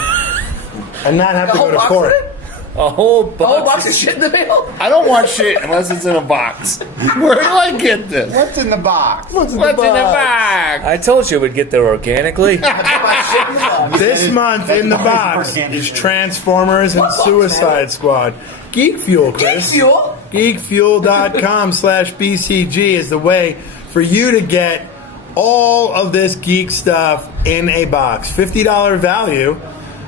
And not have A to whole go to box court. of it? a whole A whole box box of shit in the mail? I don't want shit unless it's in a box. Where do I get this? What's in the box? What's in the box? I told you it would get there organically. This month in the box is Transformers and What box, Suicide Squad. Geek Fuel, Geek Chris. Fuel? Geekfuel.com/BCG is the way for you to get all of this geek stuff in a box. $50 value.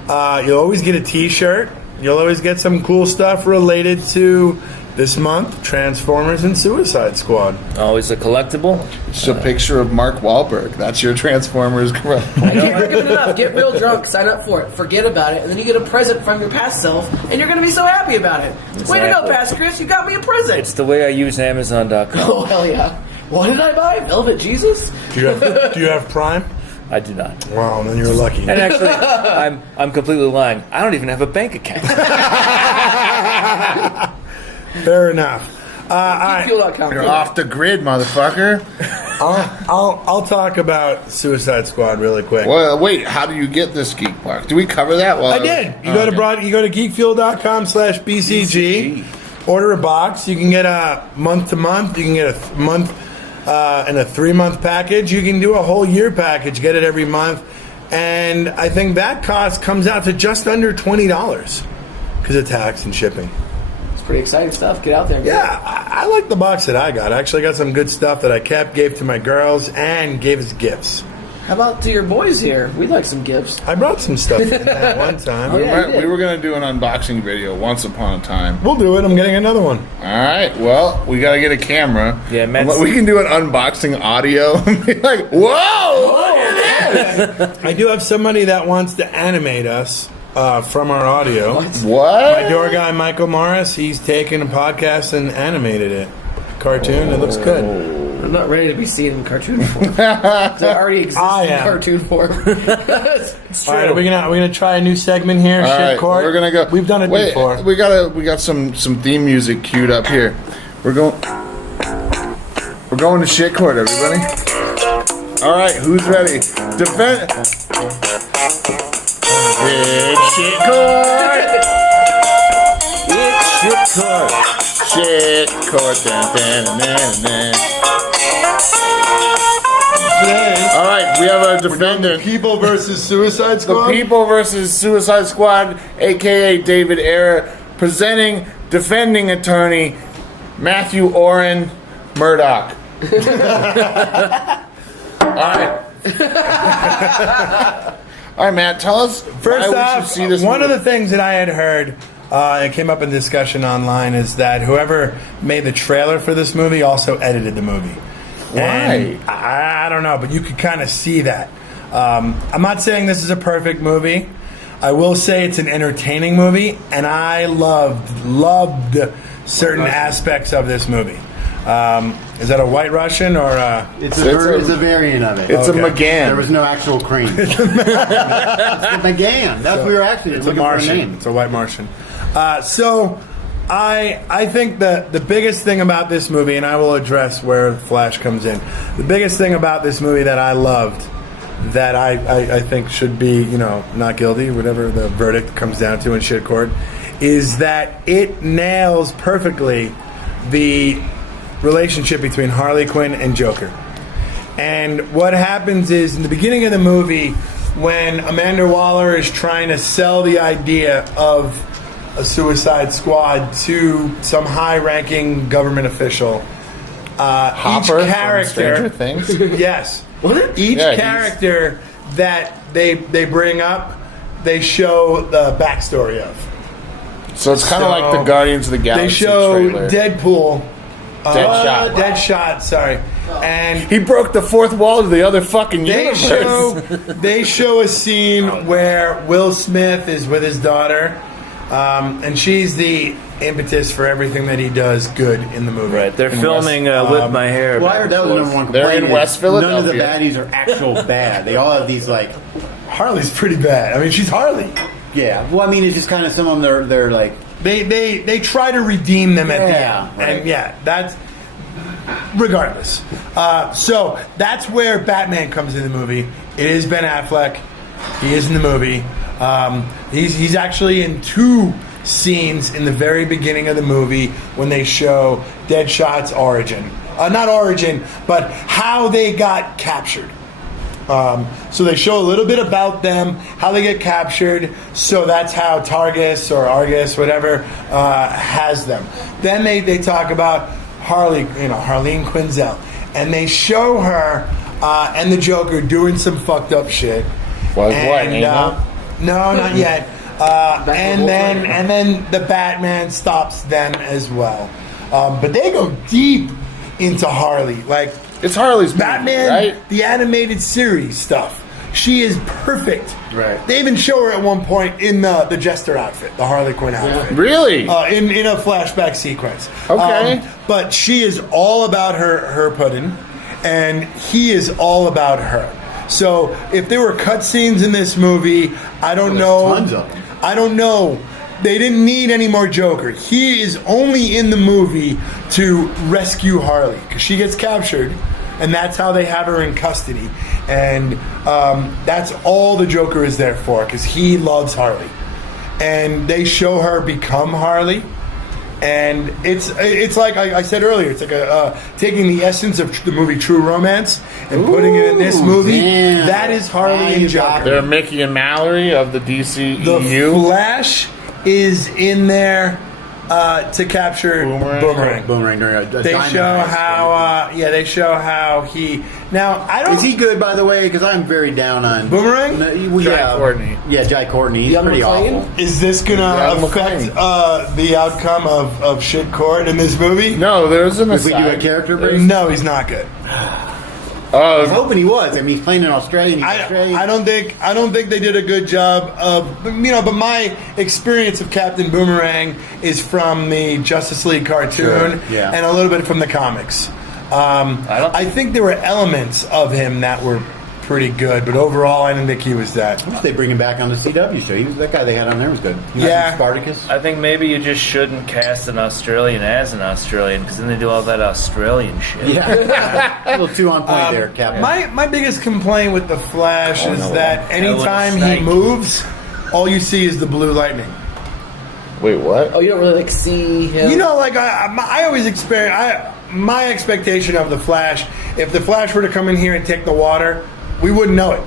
You'll always get a t-shirt. You'll always get some cool stuff related to this month, Transformers and Suicide Squad. Always a collectible. It's a picture of Mark Wahlberg. That's your Transformers. I can't recommend enough. Get real drunk, sign up for it, forget about it, and then you get a present from your past self, and you're going to be so happy about it. Way to go, Exactly. past Chris. You got me a present. It's the way I use Amazon.com. Oh, hell yeah. What did I buy? Velvet Jesus? Do you have Prime? I do not. Wow, then you're lucky. And actually, I'm completely lying. I don't even have a bank account. Fair enough. All right. Geekfuel.com. You're off the grid, motherfucker. I'll talk about Suicide Squad really quick. Well, wait. How do you get this geek box? Do we cover that? Well, I did. You go to geekfuel.com/BCG. Order a box. You can get a month to month. You can get a month and a 3-month package. You can do a whole year package. Get it every month, and I think that cost comes out to just under $20 because of tax and shipping. It's pretty exciting stuff. Get out there. Man. Yeah, I like the box that I got. I actually got some good stuff that I kept, gave to my girls, and gave as gifts. How about to your boys here? We'd like some gifts. I brought some stuff in that one time. Oh, yeah. we were going to do an unboxing video once upon a time. We'll do it. I'm getting another one. All right. Well, we got to get a camera. Yeah, man. We can do an unboxing audio and be like, "Whoa, look at this!" I do have somebody that wants to animate us from our audio. What? My door guy, Michael Morris, he's taken a podcast and animated it. Cartoon, it looks good. I'm not ready to be seen in cartoon form. 'Cause I already exist I in am. cartoon form. It's All right, are we gonna try a new segment here? All Shit right, Court? we're gonna go. We've done it Wait, before. We got some theme music queued up here. We're going to shit court, everybody. All right, who's ready? Defend. It's shit court. It's shit court. Shit court. Dun, dun, dun, dun, dun. All right, we have a defendant. People versus Suicide The Squad. People versus Suicide Squad, aka David Ayer, presenting defending attorney Matthew Oren Murdoch. All right. All right, Matt, tell us First why we off, should see this one movie. of the things that I had heard, and came up in discussion online, is that whoever made the trailer for this movie also edited the movie. Why? And I don't know, but you could kind of see that. I'm not saying this is a perfect movie. I will say it's an entertaining movie, and I loved certain aspects of this movie. Is that a White Russian or It's a variant of it. It's Okay. a McGann. There was no actual cream. It's the McGann. That's what we were actually it's a looking for a Martian? name. It's a White Martian. So I think that the biggest thing about this movie, and I will address where Flash comes in. The biggest thing about this movie that I loved, that I think should be, not guilty, whatever the verdict comes down to in shit court, is that it nails perfectly the relationship between Harley Quinn and Joker. And what happens is, in the beginning of the movie, when Amanda Waller is trying to sell the idea of a Suicide Squad to some high-ranking government official, Hopper each character, from Stranger Things. yes, each Yeah, character that they bring up, they show the backstory of. So it's kind of like the Guardians of the Galaxy They show trailer. Deadpool. Deadshot. Deadshot, sorry. And He broke the fourth wall to the other fucking universe. they show a scene where Will Smith is with his daughter, and she's the impetus for everything that he does good in the movie. Right, they're In filming Whip My Hair. Well, I heard that was the number one They're complaint. in West is None of the Philadelphia. baddies are actual bad. They all have these like, Harley's pretty bad. I mean, she's Harley. yeah. Well, I mean, it's just kind of some of them. They're like, They try to redeem them at the Yeah, end, right. and that's regardless. So that's where Batman comes in the movie. It is Ben Affleck. He is in the movie. He's actually in two scenes in the very beginning of the movie when they show Deadshot's origin. Not origin, but how they got captured. So they show a little bit about them, how they get captured. So that's how Targus or Argus, whatever, has them. Then they talk about Harley, Harleen Quinzel, and they show her and the Joker doing some fucked up shit. Like what? And, Ain't no, not yet. And then the Batman stops them as well. But they go deep into Harley, like. It's Harley's movie, Batman, right? the animated series stuff. She is perfect. Right. They even show her at one point in the Jester outfit, the Harley Quinn outfit. Really? In a flashback sequence. Okay. But she is all about her pudding, and he is all about her. So if there were cutscenes in this movie, I don't know. tons of them. I don't know. They didn't need any more Joker. He is only in the movie to rescue Harley because she gets captured, and that's how they have her in custody. And that's all the Joker is there for because he loves Harley. And they show her become Harley. And it's like I said earlier, it's like taking the essence of the movie True Romance and putting it in this movie. damn. That is Harley and Joker. They're Mickey and Mallory of the DCEU. The Flash is in there to capture Boomerang. Boomerang during a They diamond show heist. how, they show how he. Now I don't. Is he good, by the way? Because I'm very down on Boomerang? No, Jai Courtney. Yeah, Jai Courtney. He's Young pretty McClane? awful. Is this gonna Young affect the outcome of shit court in this movie? No, there's an If we do a aside. character break, No, he's not good. I was hoping he was. I mean, he's playing in Australia. He's Australian. I don't think they did a good job of but my experience of Captain Boomerang is from the Justice League cartoon Sure, yeah. and a little bit from the comics. I think there were elements of him that were pretty good, but overall, I didn't think he was that. I wish they bring him back on the CW show. That guy they had on there was good. Yeah. Spartacus. I think maybe you just shouldn't cast an Australian as an Australian because then they do all that Australian shit. Yeah, a little too on point there, Captain. My biggest complaint with the Flash is that anytime he snake. moves, all you see is the blue lightning. Wait, what? Oh, you don't really see him. I always experience. My expectation of the Flash, if the Flash were to come in here and take the water, we wouldn't know it.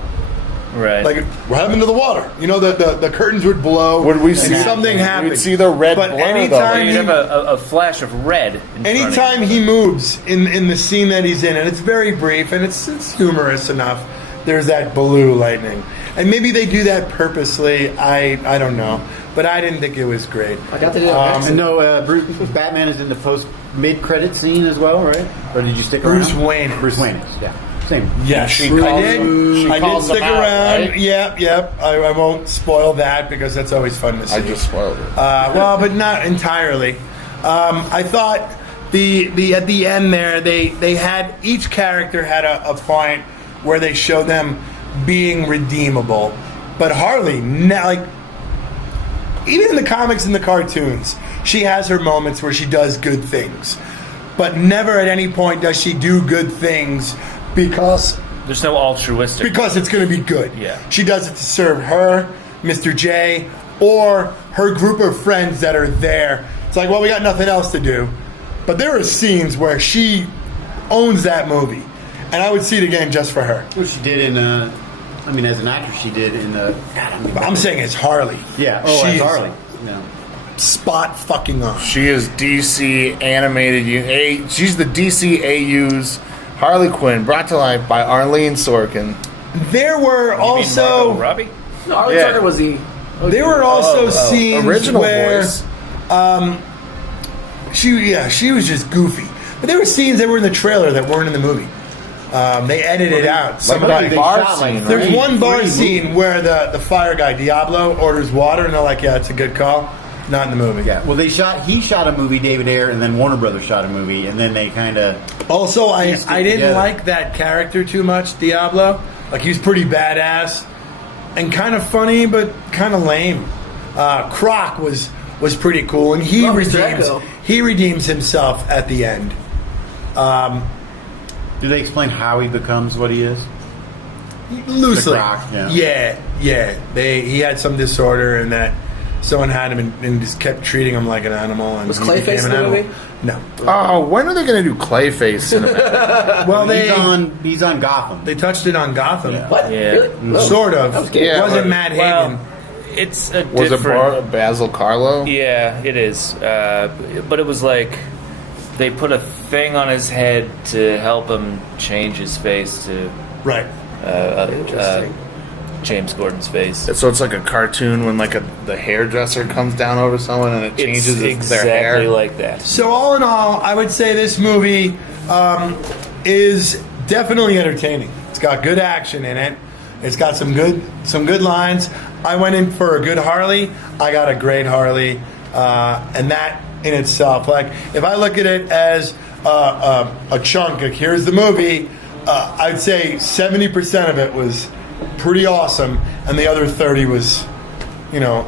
Right. Like, what happened to the water? The curtains would blow. Would we and see something happened? We'd see the red But blur, anytime You'd have a flash of red. In front of anytime you. he moves in the scene that he's in, and it's very brief and it's humorous enough, there's that blue lightning. And maybe they do that purposely. I don't know. But I didn't think it was great. I got to do that. And no, Batman is in the mid-credit scene as well, right? Or did you stick around? Bruce Wayne. Bruce Wayne is, yeah. Same. Yes, She I calls did. them- I did calls them stick out, around. right? Yep. I won't spoil that because that's always fun to see. I just spoiled it. Well, but not entirely. I thought the at the end there they had each character had a point where they showed them being redeemable, but Harley, even in the comics and the cartoons, she has her moments where she does good things, but never at any point does she do good things because There's no altruistic. because it's going to be good. Yeah. She does it to serve her, Mr. J, or her group of friends that are there. It's like, well, we got nothing else to do. But there are scenes where she owns that movie. And I would see it again just for her. What she did in, as an actress, she did in I'm saying it's Harley. Yeah, She as is Harley. Yeah. Spot fucking on. She is DC animated. She's the DC AU's Harley Quinn, brought to life by Arlene Sorkin. There were also... Robbie? No, Arlen Yeah. Sorkin was the... There were also scenes original where voice. she was just goofy. But there were scenes that were in the trailer that weren't in the movie. They edited out some of that the bar scene, There's right? one bar scene where the fire guy Diablo orders water, and they're like, "Yeah, it's a good call." Not in the movie. Yeah. Well, he shot a movie, David Ayer, and then Warner Brothers shot a movie, and then they kind of. Also, I pieced it didn't together. like that character too much, Diablo. Like, he's pretty badass and kind of funny, but kind of lame. Croc was pretty cool, and he redeems himself at the end. Do they explain how he becomes what he is? Loosely. The Croc, yeah. He had some disorder, and that someone had him and just kept treating him like an animal. And Was he Clayface became an in the animal. movie? No. Oh, when are they going to do Clayface cinematic? Well, he's on Gotham. They touched it on Gotham. What? Yeah. Really? Whoa. Sort of. That was It good. wasn't Matt Hagen. Well, it's a Was different... it Basil Carlo? Yeah, it is. But it was like they put a thing on his head to help him change his face to Right. Interesting. James Gordon's face. So it's like a cartoon when the hairdresser comes down over someone and it changes their hair. Exactly like that. So all in all, I would say this movie is definitely entertaining. It's got good action in it. It's got some good lines. I went in for a good Harley. I got a great Harley, and that in itself, like if I look at it as a chunk, like here's the movie, I'd say 70% of it was pretty awesome, and the other 30 was,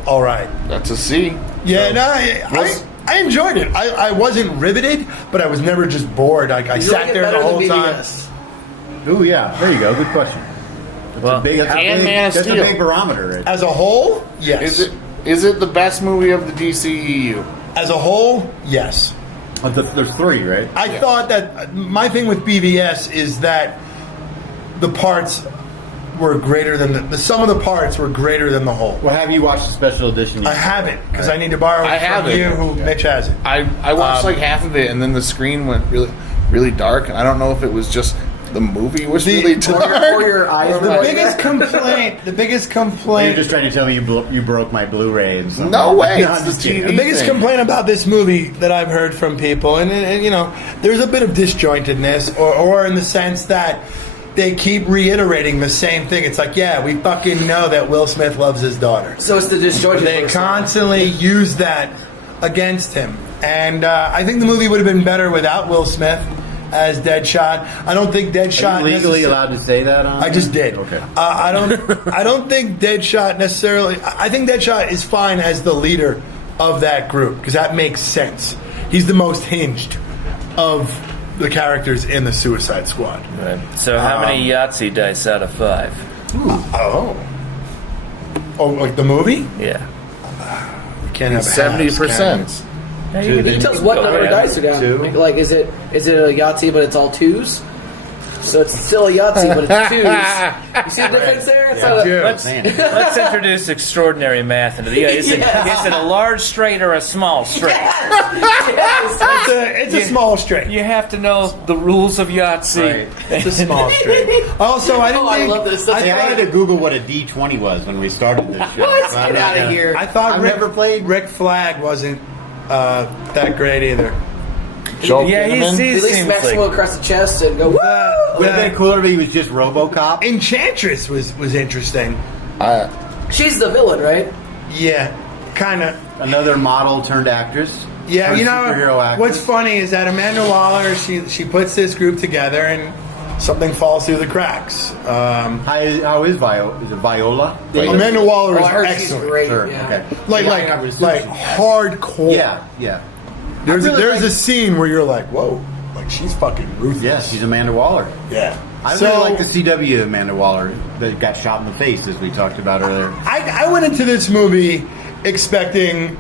all right. That's a C. Yeah, no, I enjoyed it. I wasn't riveted, but I was never just bored. Like I sat there the whole time. Oh yeah, there you go. Good question. Well, That's a big barometer. Right? As a whole, yes. Is it the best movie of the DCEU? As a whole, yes. There's three, right? I thought that my thing with BVS is that the parts were greater than the sum of the parts were greater than the whole. Well, have you watched the special edition? I haven't because I need to borrow I it from haven't. you, who Mitch has it. I watched like half of it, and then the screen went really, really dark, and I don't know if it was just the movie was really dark. Or your eyes. The biggest complaint. You're just trying to tell me you broke my Blu-ray and something. No way. No, It's I'm the just kidding. TV. The biggest complaint about this movie that I've heard from people, and there's a bit of disjointedness, or in the sense that they keep reiterating the same thing. It's like, yeah, we fucking know that Will Smith loves his daughter. So it's the disjointed. They constantly use that against him, and I think the movie would have been better without Will Smith as Deadshot. I don't think Deadshot. Are you legally allowed to say that? I just did. Okay. I don't think Deadshot necessarily. I think Deadshot is fine as the leader of that group because that makes sense. He's the most hinged of the characters in the Suicide Squad. Right. So how many Yahtzee dice out of 5? Oh, like the movie? Yeah. You can't have 70%. You can tell us what number of dice are down. Two. Like, is it a Yahtzee, but it's all twos? So it's still a Yahtzee, but it's twos. You see the difference there? It's not a- Let's introduce extraordinary math into the. Is it a large straight or a small straight? It's a small straight. You have to know the rules of Yahtzee. It's a small straight. Also, I didn't I think... love this. I had to Google what a D20 was when we started this show. What? So I'm Get not out of gonna- here. I thought I've never played. Rick Flag wasn't that great either. Joel Yeah, Kinnaman? At least seems smack like someone across the chest and go, Would have been cooler if he was just RoboCop. Enchantress was interesting. she's the villain, right? Yeah, kind of. Another model turned actress. Yeah, turned you superhero know actress. what's funny is that Amanda Waller she puts this group together and something falls through the cracks. How is Viola? Is it Viola? Amanda Waller Oh, is I heard she's excellent. great. Sure. Yeah. Okay. Like Yeah, I would assume like she's- hardcore. Yeah. There's I really there's like- a scene where you're like, whoa, like she's fucking ruthless. Yeah, she's Amanda Waller. Yeah. I really like the CW Amanda Waller that got shot in the face, as we talked about earlier. I went into this movie expecting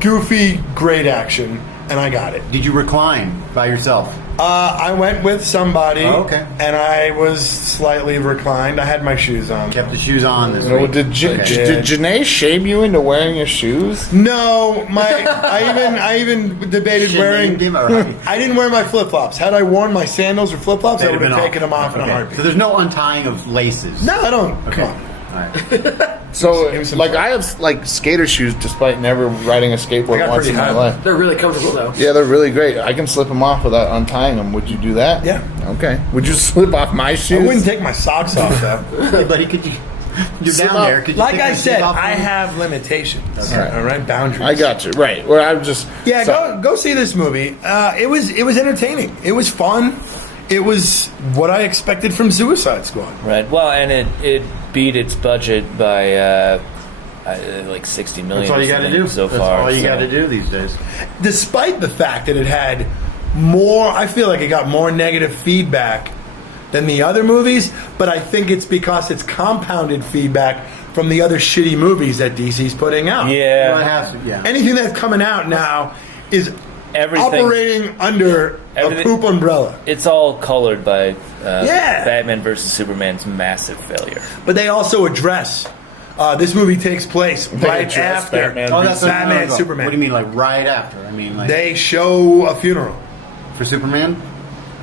goofy, great action, and I got it. Did you recline by yourself? I went with somebody, Oh, okay. and I was slightly reclined. I had my shoes on. Kept the shoes on this No, week. did Janae shame you into wearing your shoes? No, I even debated She wearing. named him, all right. I didn't wear my flip flops. Had I worn my sandals or flip flops, I They'd would have been taken them off in a Okay. heartbeat. So there's no untying of laces. No, I don't. Okay. Come on. All right. So, Give me some like, fun. I have like skater shoes, despite never riding a I skateboard got once pretty in my high. life. They're really comfortable though. Yeah, they're really great. I can slip them off without untying them. Would you do that? Yeah. Okay. Would you slip off my I shoes? wouldn't take my socks off though. Hey, buddy, could you? You're Slip down up. there. Could you Like take I your shoes said, off I for me? have limitations. All right. All right, boundaries. I got you. Right. Well, I'm just. Yeah, so- go see this movie. It was entertaining. It was fun. It was what I expected from Suicide Squad. Right. Well, and it beat its budget by like 60 million. That's all you got to do so That's far. all you so- got to do these days. Despite the fact that it had more, I feel like it got more negative feedback than the other movies, but I think it's because it's compounded feedback from the other shitty movies that DC's putting out. Yeah. Well, it has to. Yeah. Anything that's coming out now is Everything- operating under a Everything- poop umbrella. It's all colored by Yeah. Batman versus Superman's massive failure. But they also address this movie takes place right address after Batman Oh, that's Batman, no. Superman. What do you mean, like right after? I mean, like They show a funeral. for Superman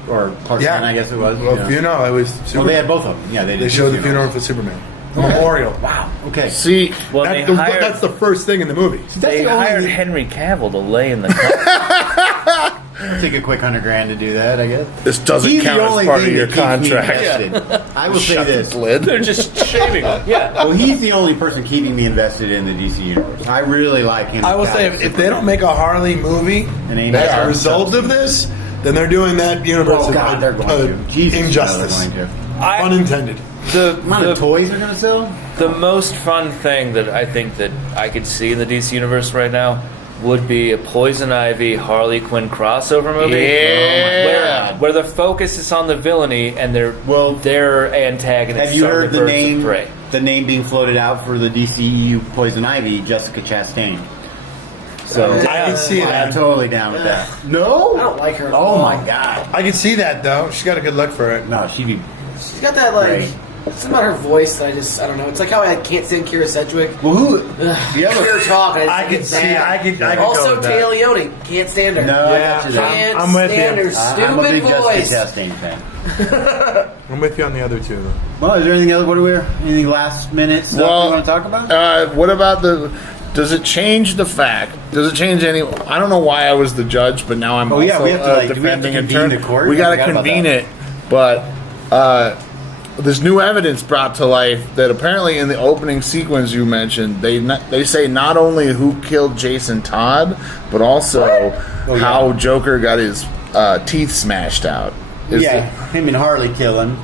or Clark Yeah, Kent, I guess it was. Well, yeah. funeral. It was Superman. Well, they had both of them. Yeah, they did. They showed the funeral for Superman. The memorial. Wow. Okay. See, Well, That's they the, hired, that's the first thing in the movie. they the only- hired Henry Cavill to lay in the coffin. Take a quick $100,000 to do that, I guess. this doesn't He's count the as only part of thing your that keeps me contract. invested. I will say Shut this. the lid. They're just shaving him. Yeah. Well, he's the only person keeping me invested in the DC universe. I really like him. I will say, if they don't make a Harley movie And ain't as that a result of this, then they're doing that universe Oh God, they're going to. Jesus, injustice. no, they're going to. Unintended. The amount of toys they're going to sell? The most fun thing that I think that I could see in the DC universe right now would be a Poison Ivy Harley Quinn crossover movie. Yeah. Where the focus is on the villainy and their antagonists. Have you are heard the birds of name? prey. The name being floated out for the DCEU Poison Ivy, Jessica Chastain. So I can see I'm that. totally down with that. No, I don't like her. Oh my God! I can see that though. She's got a good look for it. No, she'd be. She's got that like. Right. Something about her voice that I don't know. It's like how I can't stand Kira Sedgwick. Well, who? The other talk. I could see. I could go Also, with that. Taylor Leone. Can't stand her. No, Yeah. I got you there. Can't I'm with stand you. her I'm a stupid big voice. Jessica Chastain fan. I'm with you on the other two. Though. Well, is there anything else? What are we? Anything last minute stuff you want to talk about? What about the? Does it change the fact? Does it change any? I don't know why I was the judge, but now I'm Oh, also yeah, we have to, like, do we have to defending convene attorney. the court? We I got to forgot about convene that. it, but there's new evidence brought to life that apparently in the opening sequence you mentioned, they say not only who killed Jason Todd, but also how Joker got his teeth smashed out. Him and Harley killing.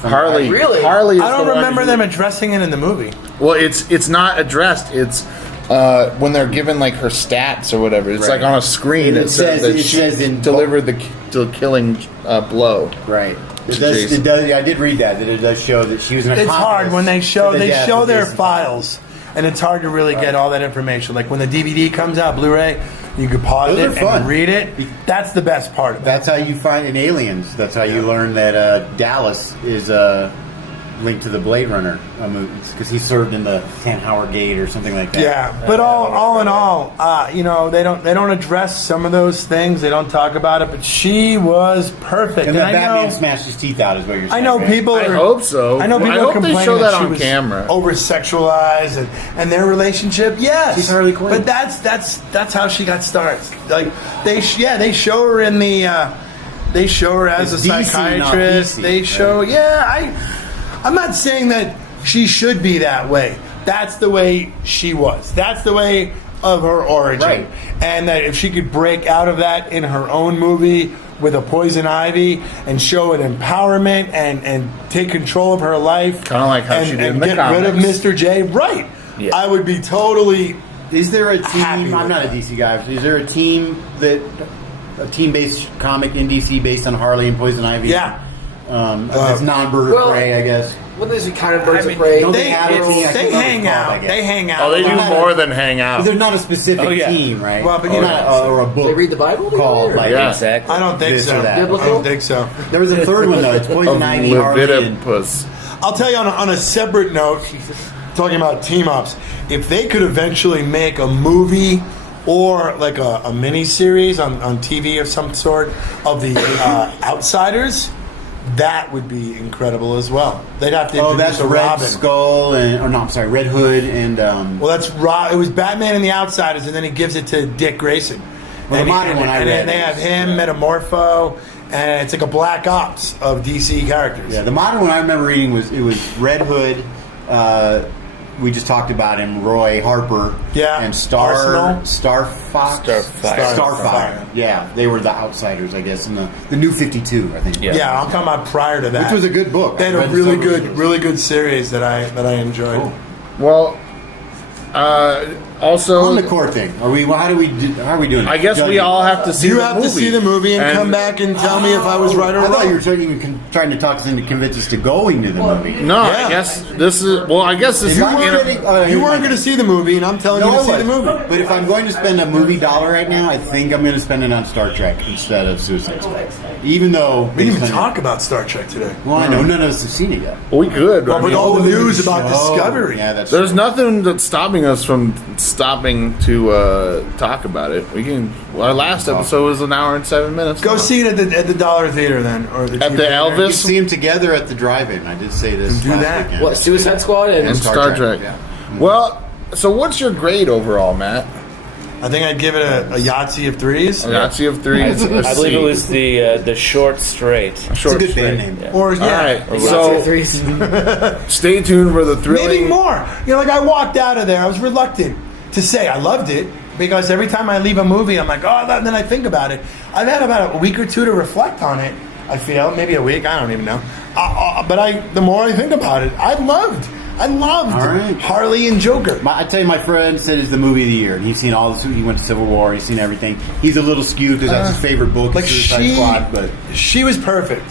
Harley. Really? Harley. Is I don't the one remember who- them addressing it in the movie. Well, it's not addressed. It's when they're given like her stats or whatever. It's Right. like on a screen. It says- that it she says in delivered the killing blow. Right. It To does, Jason. it does. I did read that it does show that she was an It's accomplice hard when they show to the death of their Jason. files, and it's hard to really get all that information. Like when the DVD comes out, Blu-ray, you can pause Those it are fun. and read it. That's the best part of it. That's how you find in Aliens. That's how you learn that Dallas is linked to the Blade Runner movies because he served in the San Howard Gate or something like that. Yeah, but all in all, they don't address some of those things. They don't talk about it. But she was perfect. And And that I Batman know, smashed his teeth out is what you're saying. I know right? people. I are, hope so. I know people I are hope they complaining show that she on was camera. over sexualized and their relationship. Yes, She's Harley Quinn. But that's how she got started. Like they show her in the. They show her as It's a DC, not psychiatrist. DC, They show, right? I'm not saying that she should be that way. That's the way she was. That's the way of her origin. Right. And that if she could break out of that in her own movie with a Poison Ivy and show an empowerment and take control of her life. Kinda like how and, she did and in the get rid of comics. Mr. J. Right. Yeah. I would be totally... Is there a Happy team? I'm with not a that. DC guy. Is there a team-based comic in DC based on Harley and Poison Ivy? Yeah. It's non-Bird of well, Prey, I guess. What is it kind of birds of prey? don't They, have a team? I they can't hang recall, I out. guess. They hang out. Oh, they do Not a- more than hang out. But there's not a specific Oh, yeah. team, right? Well, but or, you know- not, or a book. They read the Bible together, called or- like Yeah. Exactly. I don't think This so. or that. I Biblical? don't think so. There was a third one though. It's Poison Ivy, Harley, and Leviticus. I'll tell you on a separate note, talking about team ups, if they could eventually make a movie or like a mini series on TV of some sort of the Outsiders, that would be incredible as well. They'd have to oh, introduce that's a Red Robin. Skull Red Hood and Well, that's It was Batman and the Outsiders, and then he gives it to Dick Grayson. Well, and the modern one I and read they have was, him, Metamorpho, and it's like a Black Ops of DC characters. yeah. The modern one I remember reading was Red Hood. We just talked about him, Roy Harper. Yeah. And Arsenal. Starfire. Yeah, they were the Outsiders, I guess, in the New 52, I think. Yeah, I'm talking about prior to that. Which was a good book. They had I a read really some of good, those. really good series that I enjoyed. Cool. Well, also, On the core thing, how are we doing? I guess we all have to see You the have movie. to see the movie and come back and tell me if I was right or I thought you wrong. were trying to talk us into convince us to going to the movie. No, Yeah. I guess this is. Well, I guess this is. You You weren't going to see the movie, and I'm telling No, you I to see the wasn't. movie. But if I'm going to spend a movie dollar right now, I think I'm going to spend it on Star Trek instead of Suicide Squad. Even though We didn't even talk about Star Trek today. Well, I know none of us have seen it yet. We could. Well, I but mean, all the news Oh, about Discovery. Yeah, that's there's true. nothing that's stopping us from stopping to talk about it. We can. Our last episode was 1 hour and 7 minutes. Go see it at the Dollar Theater then, or the At cheap the theater. Elvis? We see them together at the drive-in. I did say this. Do last that. weekend. What, Suicide Squad and Star Trek. Yeah. Well, so what's your grade overall, Matt? I think I'd give it a Yahtzee of threes. A Yahtzee of threes. I believe it was the short straight. It's a good band name. Or All right, So, so stay tuned for the thrilling. maybe more. Like I walked out of there, I was reluctant to say I loved it because every time I leave a movie, I'm like, oh, and then I think about it. I've had about a week or two to reflect on it. I feel maybe a week. I don't even know. But the more I think about it, I loved All right. Harley and Joker. I tell you, my friend said it's the movie of the year, and he's seen all this. He went to Civil War. He's seen everything. He's a little skewed because that's his favorite book, Like Suicide Squad. But she was perfect.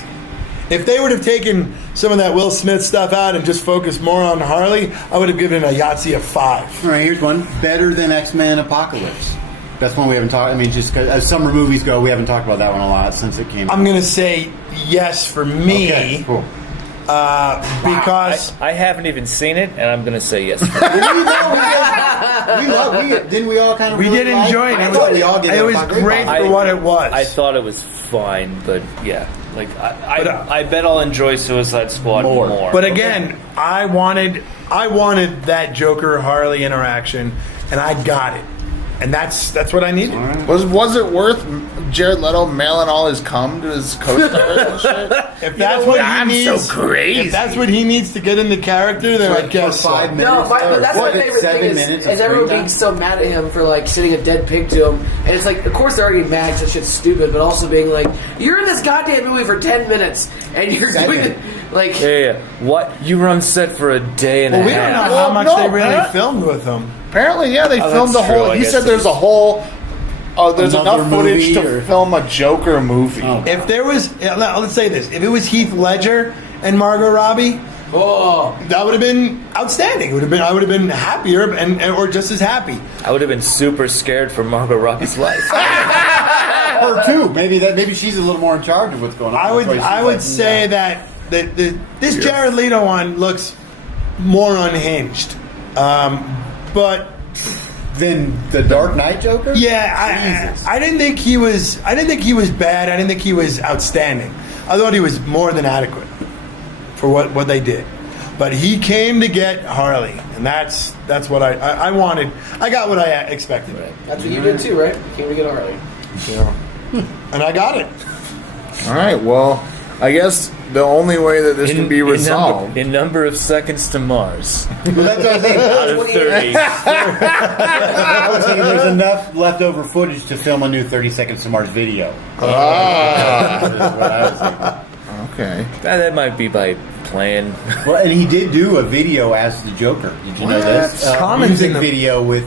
If they would have taken some of that Will Smith stuff out and just focused more on Harley, I would have given it a Yahtzee of 5. all right, here's one better than X-Men Apocalypse. That's one we haven't talked. I mean, just 'cause, as summer movies go, we haven't talked about that one a lot since it came. I'm going to say yes for me. Okay, cool. Because I haven't even seen it, and I'm going to say yes. Didn't we all kind of? we really did like? enjoy it. I thought we all did. It was great for what it was. I thought it was fine, but yeah, like I bet I'll enjoy Suicide Squad more. But again, I wanted that Joker Harley interaction, and I got it, and that's what I needed. Was it worth Jared Leto mailing all his cum to his co-stars and shit? If that's what he needs, crazy. if that's what he needs to get into character, then I guess so. 5 minutes. No, but that's my favorite thing is everyone being so mad at him for like sending a dead pig to him, and it's like, of course they're already mad because that shit's stupid, but also being like, you're in this goddamn movie for 10 minutes and you're doing it like. yeah. What? You were on set for a day and Well, a we don't know half. how much no, they really Matt. filmed with him. Apparently, yeah, they filmed that's the whole. true, I He guess said it there's is. a whole. There's Another enough footage movie to or- film a Joker movie. Oh. If there was, let's say this: if it was Heath Ledger and Margot Robbie, Oh, that would have been outstanding. I would have been happier or just as happy. I would have been super scared for Margot Robbie's life. Her too. Maybe she's a little more in charge of what's going on. I would say that this Jared Leto one looks more unhinged, but than the Dark Knight Joker. Yeah, I didn't think he was. I didn't think he was bad. I didn't think he was outstanding. I thought he was more than adequate for what they did. But he came to get Harley, and that's what I wanted. I got what I expected. Right. That's what you did too, right? Came to get Harley. Yeah. And I got it. All right. Well, I guess the only way that this can be resolved in number of seconds to Mars. Well, that's what I think. Out of 30. I was thinking there's enough leftover footage to film a new 30 Seconds to Mars video. Ah. That's what I was thinking. Okay. That might be by plan. Well, and he did do a video as the Joker. Did you know this? Music video with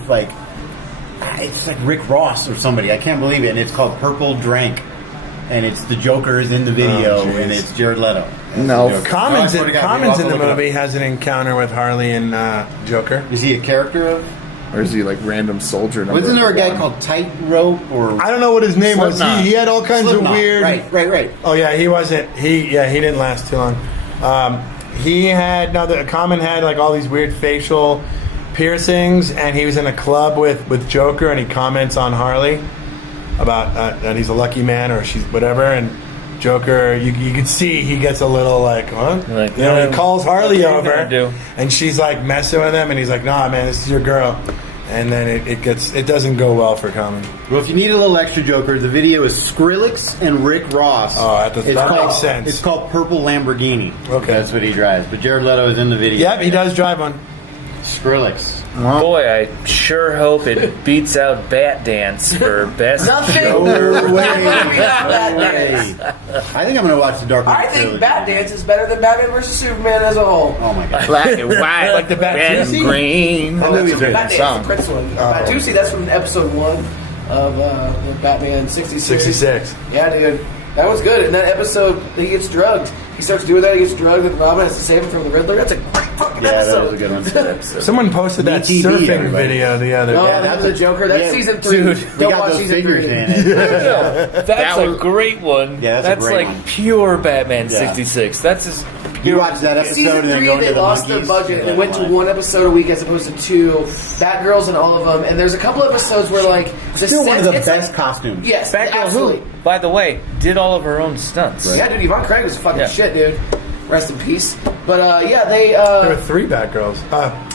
it's like Rick Ross or somebody. I can't believe it. And it's called Purple Drank. And it's the Joker is in the video, and it's Jared Leto. No. Commons in the movie has an encounter with Harley and Joker. Is he a character of? Or is he like random soldier number Wasn't there a guy one? called Tightrope or? I don't know what his name was. He had all kinds Slipknot. of weird. Right. Oh yeah, he wasn't. He didn't last too long. He had Common had like all these weird facial piercings, and he was in a club with Joker, and he comments on Harley about that he's a lucky man or she's whatever, and Joker, you can see he gets a little like, huh? He calls Harley over, and she's like messing with him, and he's like, nah, man, this is your girl, and then it doesn't go well for Common. Well, if you need a little extra Joker, the video is Skrillex and Rick Ross. Oh, that makes sense. It's called Purple Lamborghini. Okay, that's what he drives. But Jared Leto is in the video. Yep, he does drive one. Skrillex. Boy, I sure hope it beats out Bat Dance for best Nothing. Joker. No way. I think I'm going to watch the Dark Knight I think trilogy. Bat Dance is better than Batman vs Superman as a whole. Oh my god. Black and white, like the red and green. Oh, that's Bat Dance, song. the Prince one. Batusi, that's from episode 1 of the Batman 66. Yeah, dude. That was good. In that episode, he gets drugged. He starts doing that. He gets drugged, and Robin has to save him from the Riddler. That's a great fucking episode. That was a good one. Someone posted that ETV, surfing everybody. video the other Oh, day. that's the Joker. That's season 3. Dude, We Don't got watch those season figures 3. in it. That's a great one. Yeah, that's a great like one. pure Batman Yeah. 66. That's his. You watch that episode Season and then 3, go into they the lost their monkeys. budget and they went to 1 episode a week as opposed to 2. Batgirls and all of them. And there's a couple episodes where, like, the Still one of the it's best like, costumes. yes, Batgirl, absolutely. who, by the way, did all of her own stunts. Yeah, dude, Yvonne Craig was fucking Yeah. shit, dude. Rest in peace. But, they, There were 3 Batgirls.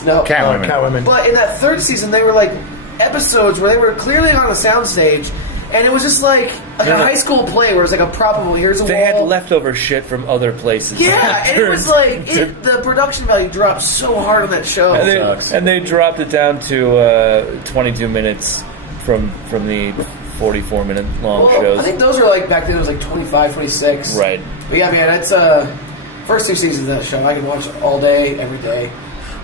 no. Catwomen. But in that 3rd season, they were, like, episodes where they were clearly on a soundstage, and it was just like a high school play where it's like a prop of, here's a They wall. had leftover shit from other places. Yeah, and it was like, the production value dropped so hard on that show. And they dropped it down to 22 minutes from the 44-minute long shows. I think those were like, back then it was like 25, 26. Right. But yeah, man, it's first 2 seasons of that show. I can watch it all day, every day.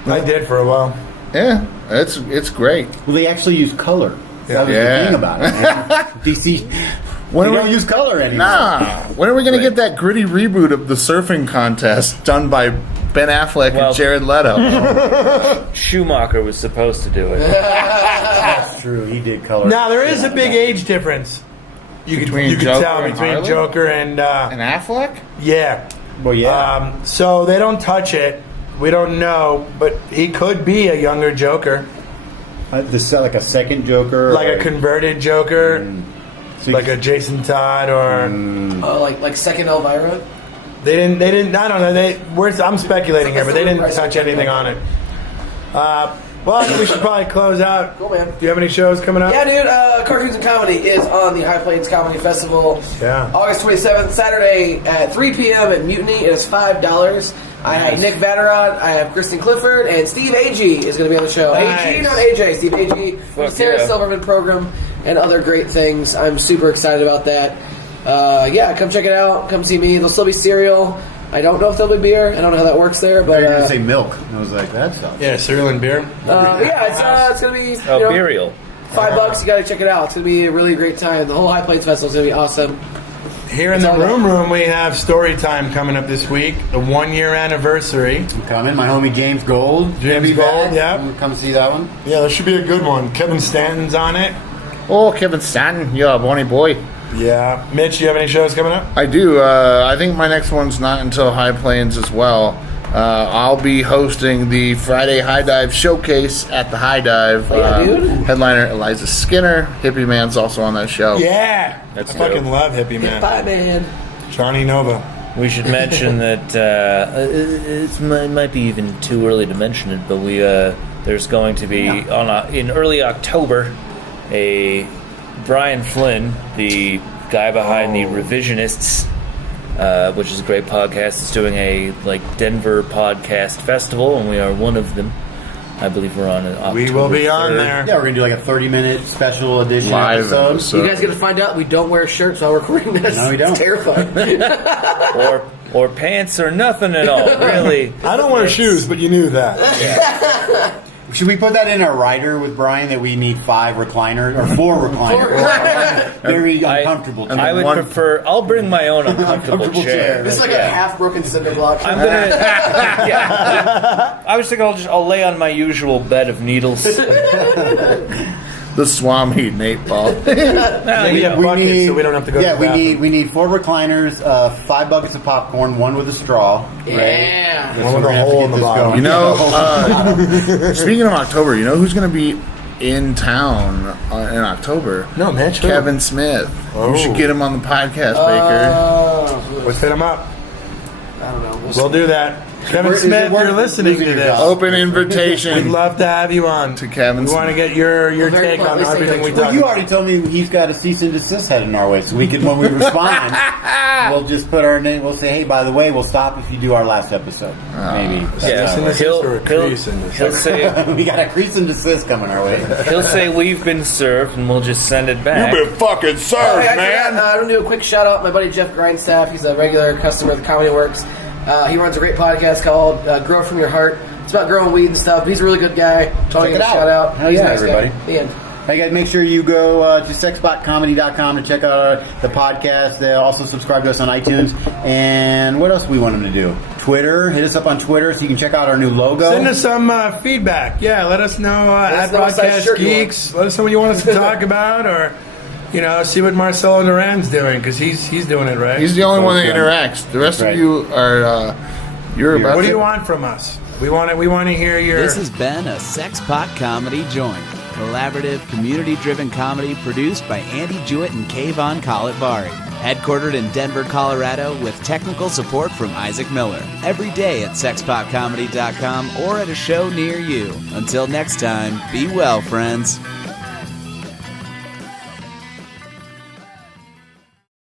I did for a while. Yeah, it's great. Well, they actually use color. That was the thing about it. DC. When don't use color anymore. Nah. When are we going to get that gritty reboot of the surfing contest done by Ben Affleck and Jared Leto? Schumacher was supposed to do it. That's true. He did color. Now there is a big age difference. You could Joker tell and between Harley? Joker and Affleck. Yeah. Well, yeah. So they don't touch it. We don't know, but he could be a younger Joker, Like a second Joker, like a converted Joker, like a Jason Todd, or like second Elvira. They didn't. I don't know. I'm speculating here, but they didn't touch anything on it. Well, I think we should probably close out. Cool, man. Do you have any shows coming up? Yeah, dude. Cartoons and Comedy is on the High Plains Comedy Festival. Yeah. August 27th, Saturday at 3 p.m. at Mutiny. It is $5. I have Nick Vatterott, I have Kristen Clifford, and Steve Agee is going to be on the show. Nice. AG, not AJ. Steve Agee from the Sarah Silverman program and other great things. I'm super excited about that. Come check it out. Come see me. There'll still be cereal. I don't know if there'll be beer. I don't know how that works there, but You're going to say milk. I was like, that stuff. Yeah, cereal and beer. It's going to be burial. $5. You got to check it out. It's going to be a really great time. The whole High Plains Festival is going to be awesome. Here in the room, we have story time coming up this week. The 1-year anniversary. I'm coming. My homie James Gold. James Gold, yeah. Come see that one. Yeah, that should be a good one. Kevin Stanton's on it. Oh, Kevin Stanton, you're a bonny boy. Yeah. Mitch, you have any shows coming up? I do. I think my next one's not until High Plains as well. I'll be hosting the Friday High Dive Showcase at the High Dive. Dude. Headliner Eliza Skinner. Hippie Man's also on that show. Yeah. That's I fucking dope. love Hippie Man. Bye, man. Johnny Nova. We should mention that it might be even too early to mention it, but there's going to be in early October a Brian Flynn, the guy behind the Revisionists, which is a great podcast, is doing a Denver podcast festival, and we are one of them. I believe we're on October We will be on 3rd. there. Yeah, we're going to do like a 30-minute special edition Live episode. episode. You guys get to find out we don't wear shirts while recording this. No, we don't. It's terrifying. or pants or nothing at all. Really, I don't wear shoes, but you knew that. Should we put that in our rider with Brian that we need 5 recliners or 4 recliners? Very uncomfortable. I would prefer. I'll bring my own uncomfortable chair. This is like a half-broken cinder block. I'm gonna. Yeah. I was thinking I'll lay on my usual bed of needles. The Swami Nate Ball. We have buckets, so we don't have to go to the bathroom. we need 4 recliners, 5 buckets of popcorn, 1 with a straw. Yeah. Right? One with a hole in the bottom. You know, speaking of October, you know who's going to be in town in October? No, Mitch. who? Kevin Smith. Oh. You should get him on the podcast, Baker. Let's hit him up. I don't know. We'll do that. Kevin Is it Smith, worth you're listening to losing your this. job? Open We'd invitation love to have you on. to Kevin We Smith. want to get your very take on politely say everything we that. Well, talk you about. already told me he's got a cease and desist headed our way, so we can, when we respond, we'll just put our name. We'll say, "Hey, by the way, we'll stop if you do our last episode." Maybe. Yeah, and desist or a crease and desist? he'll say We got a crease and desist coming our way. he'll say we've been served, and we'll just send it back. You've been fucking served, I man. want to do a quick shout out. My buddy Jeff Grindstaff, he's a regular customer of the Comedy Works. He runs a great podcast called Grow From Your Heart. It's about growing weed and stuff. He's a really good guy. Check it out. Shout out. Hell He's a yeah, nice everybody. guy. The end. Hey guys, make sure you go to sexbotcomedy.com to check out the podcast. Also subscribe to us on iTunes. And what else do we want them to do? Twitter. Hit us up on Twitter so you can check out our new logo. Send us some feedback. Yeah, let us know us at know what size Broadcast shirt you want. Geeks. Let us know what you want us to talk about, or see what Marcelo Duran's doing, because he's doing it right. He's the only one that interacts. The rest Right. of you are you're about What to... do you want from us? We want to hear your. This has been a Sex Pot Comedy Joint. Collaborative, community-driven comedy produced by Andy Jewett and Kayvon Kalitvari. Headquartered in Denver, Colorado, with technical support from Isaac Miller. Every day at sexpotcomedy.com or at a show near you. Until next time, be well, friends.